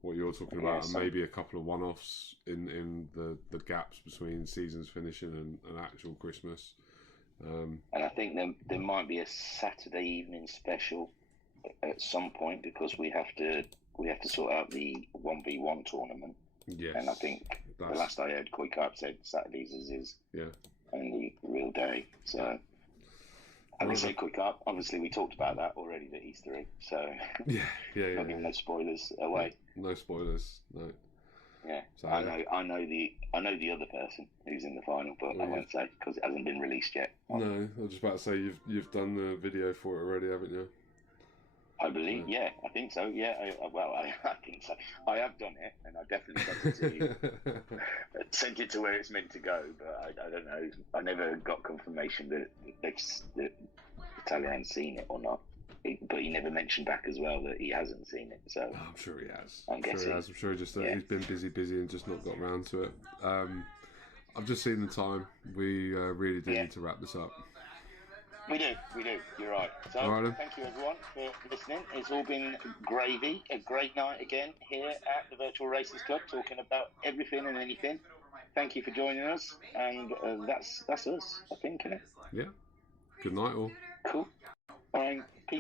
what you're talking about, and maybe a couple of one-offs in the gaps between seasons finishing and actual Christmas. And I think there might be a Saturday evening special at some point, because we have to sort out the 1v1 tournament. Yes. And I think the last I heard, Koi Carp said Saturdays is his only real day. So. Having said Quick Up, obviously we talked about that already, the Easter egg, so not giving no spoilers away. No spoilers, no. Yeah, So, I know the other person who's in the final, but I won't say because it hasn't been released yet. No, I was just about to say you've done the video for it already, haven't you? I believe, yeah, I think so. Yeah, I think so. I have done it, and I definitely sent it to you. Sent it to where it's meant to go, but I don't know. I never got confirmation that Italian's seen it or not. But he never mentioned back as well that he hasn't seen it. So I'm sure he has. I'm guessing. I'm sure he just he's been busy and just not got round to it. I've just seen the time. We really do need to wrap this up. We do. You're right. So thank you everyone for listening. It's all been gravy. A great night again here at the Virtual Racers Club, talking about everything and anything. Thank you for joining us, and that's us, I think, isn't it? Yeah. Good night, all. Cool. All right. Peace.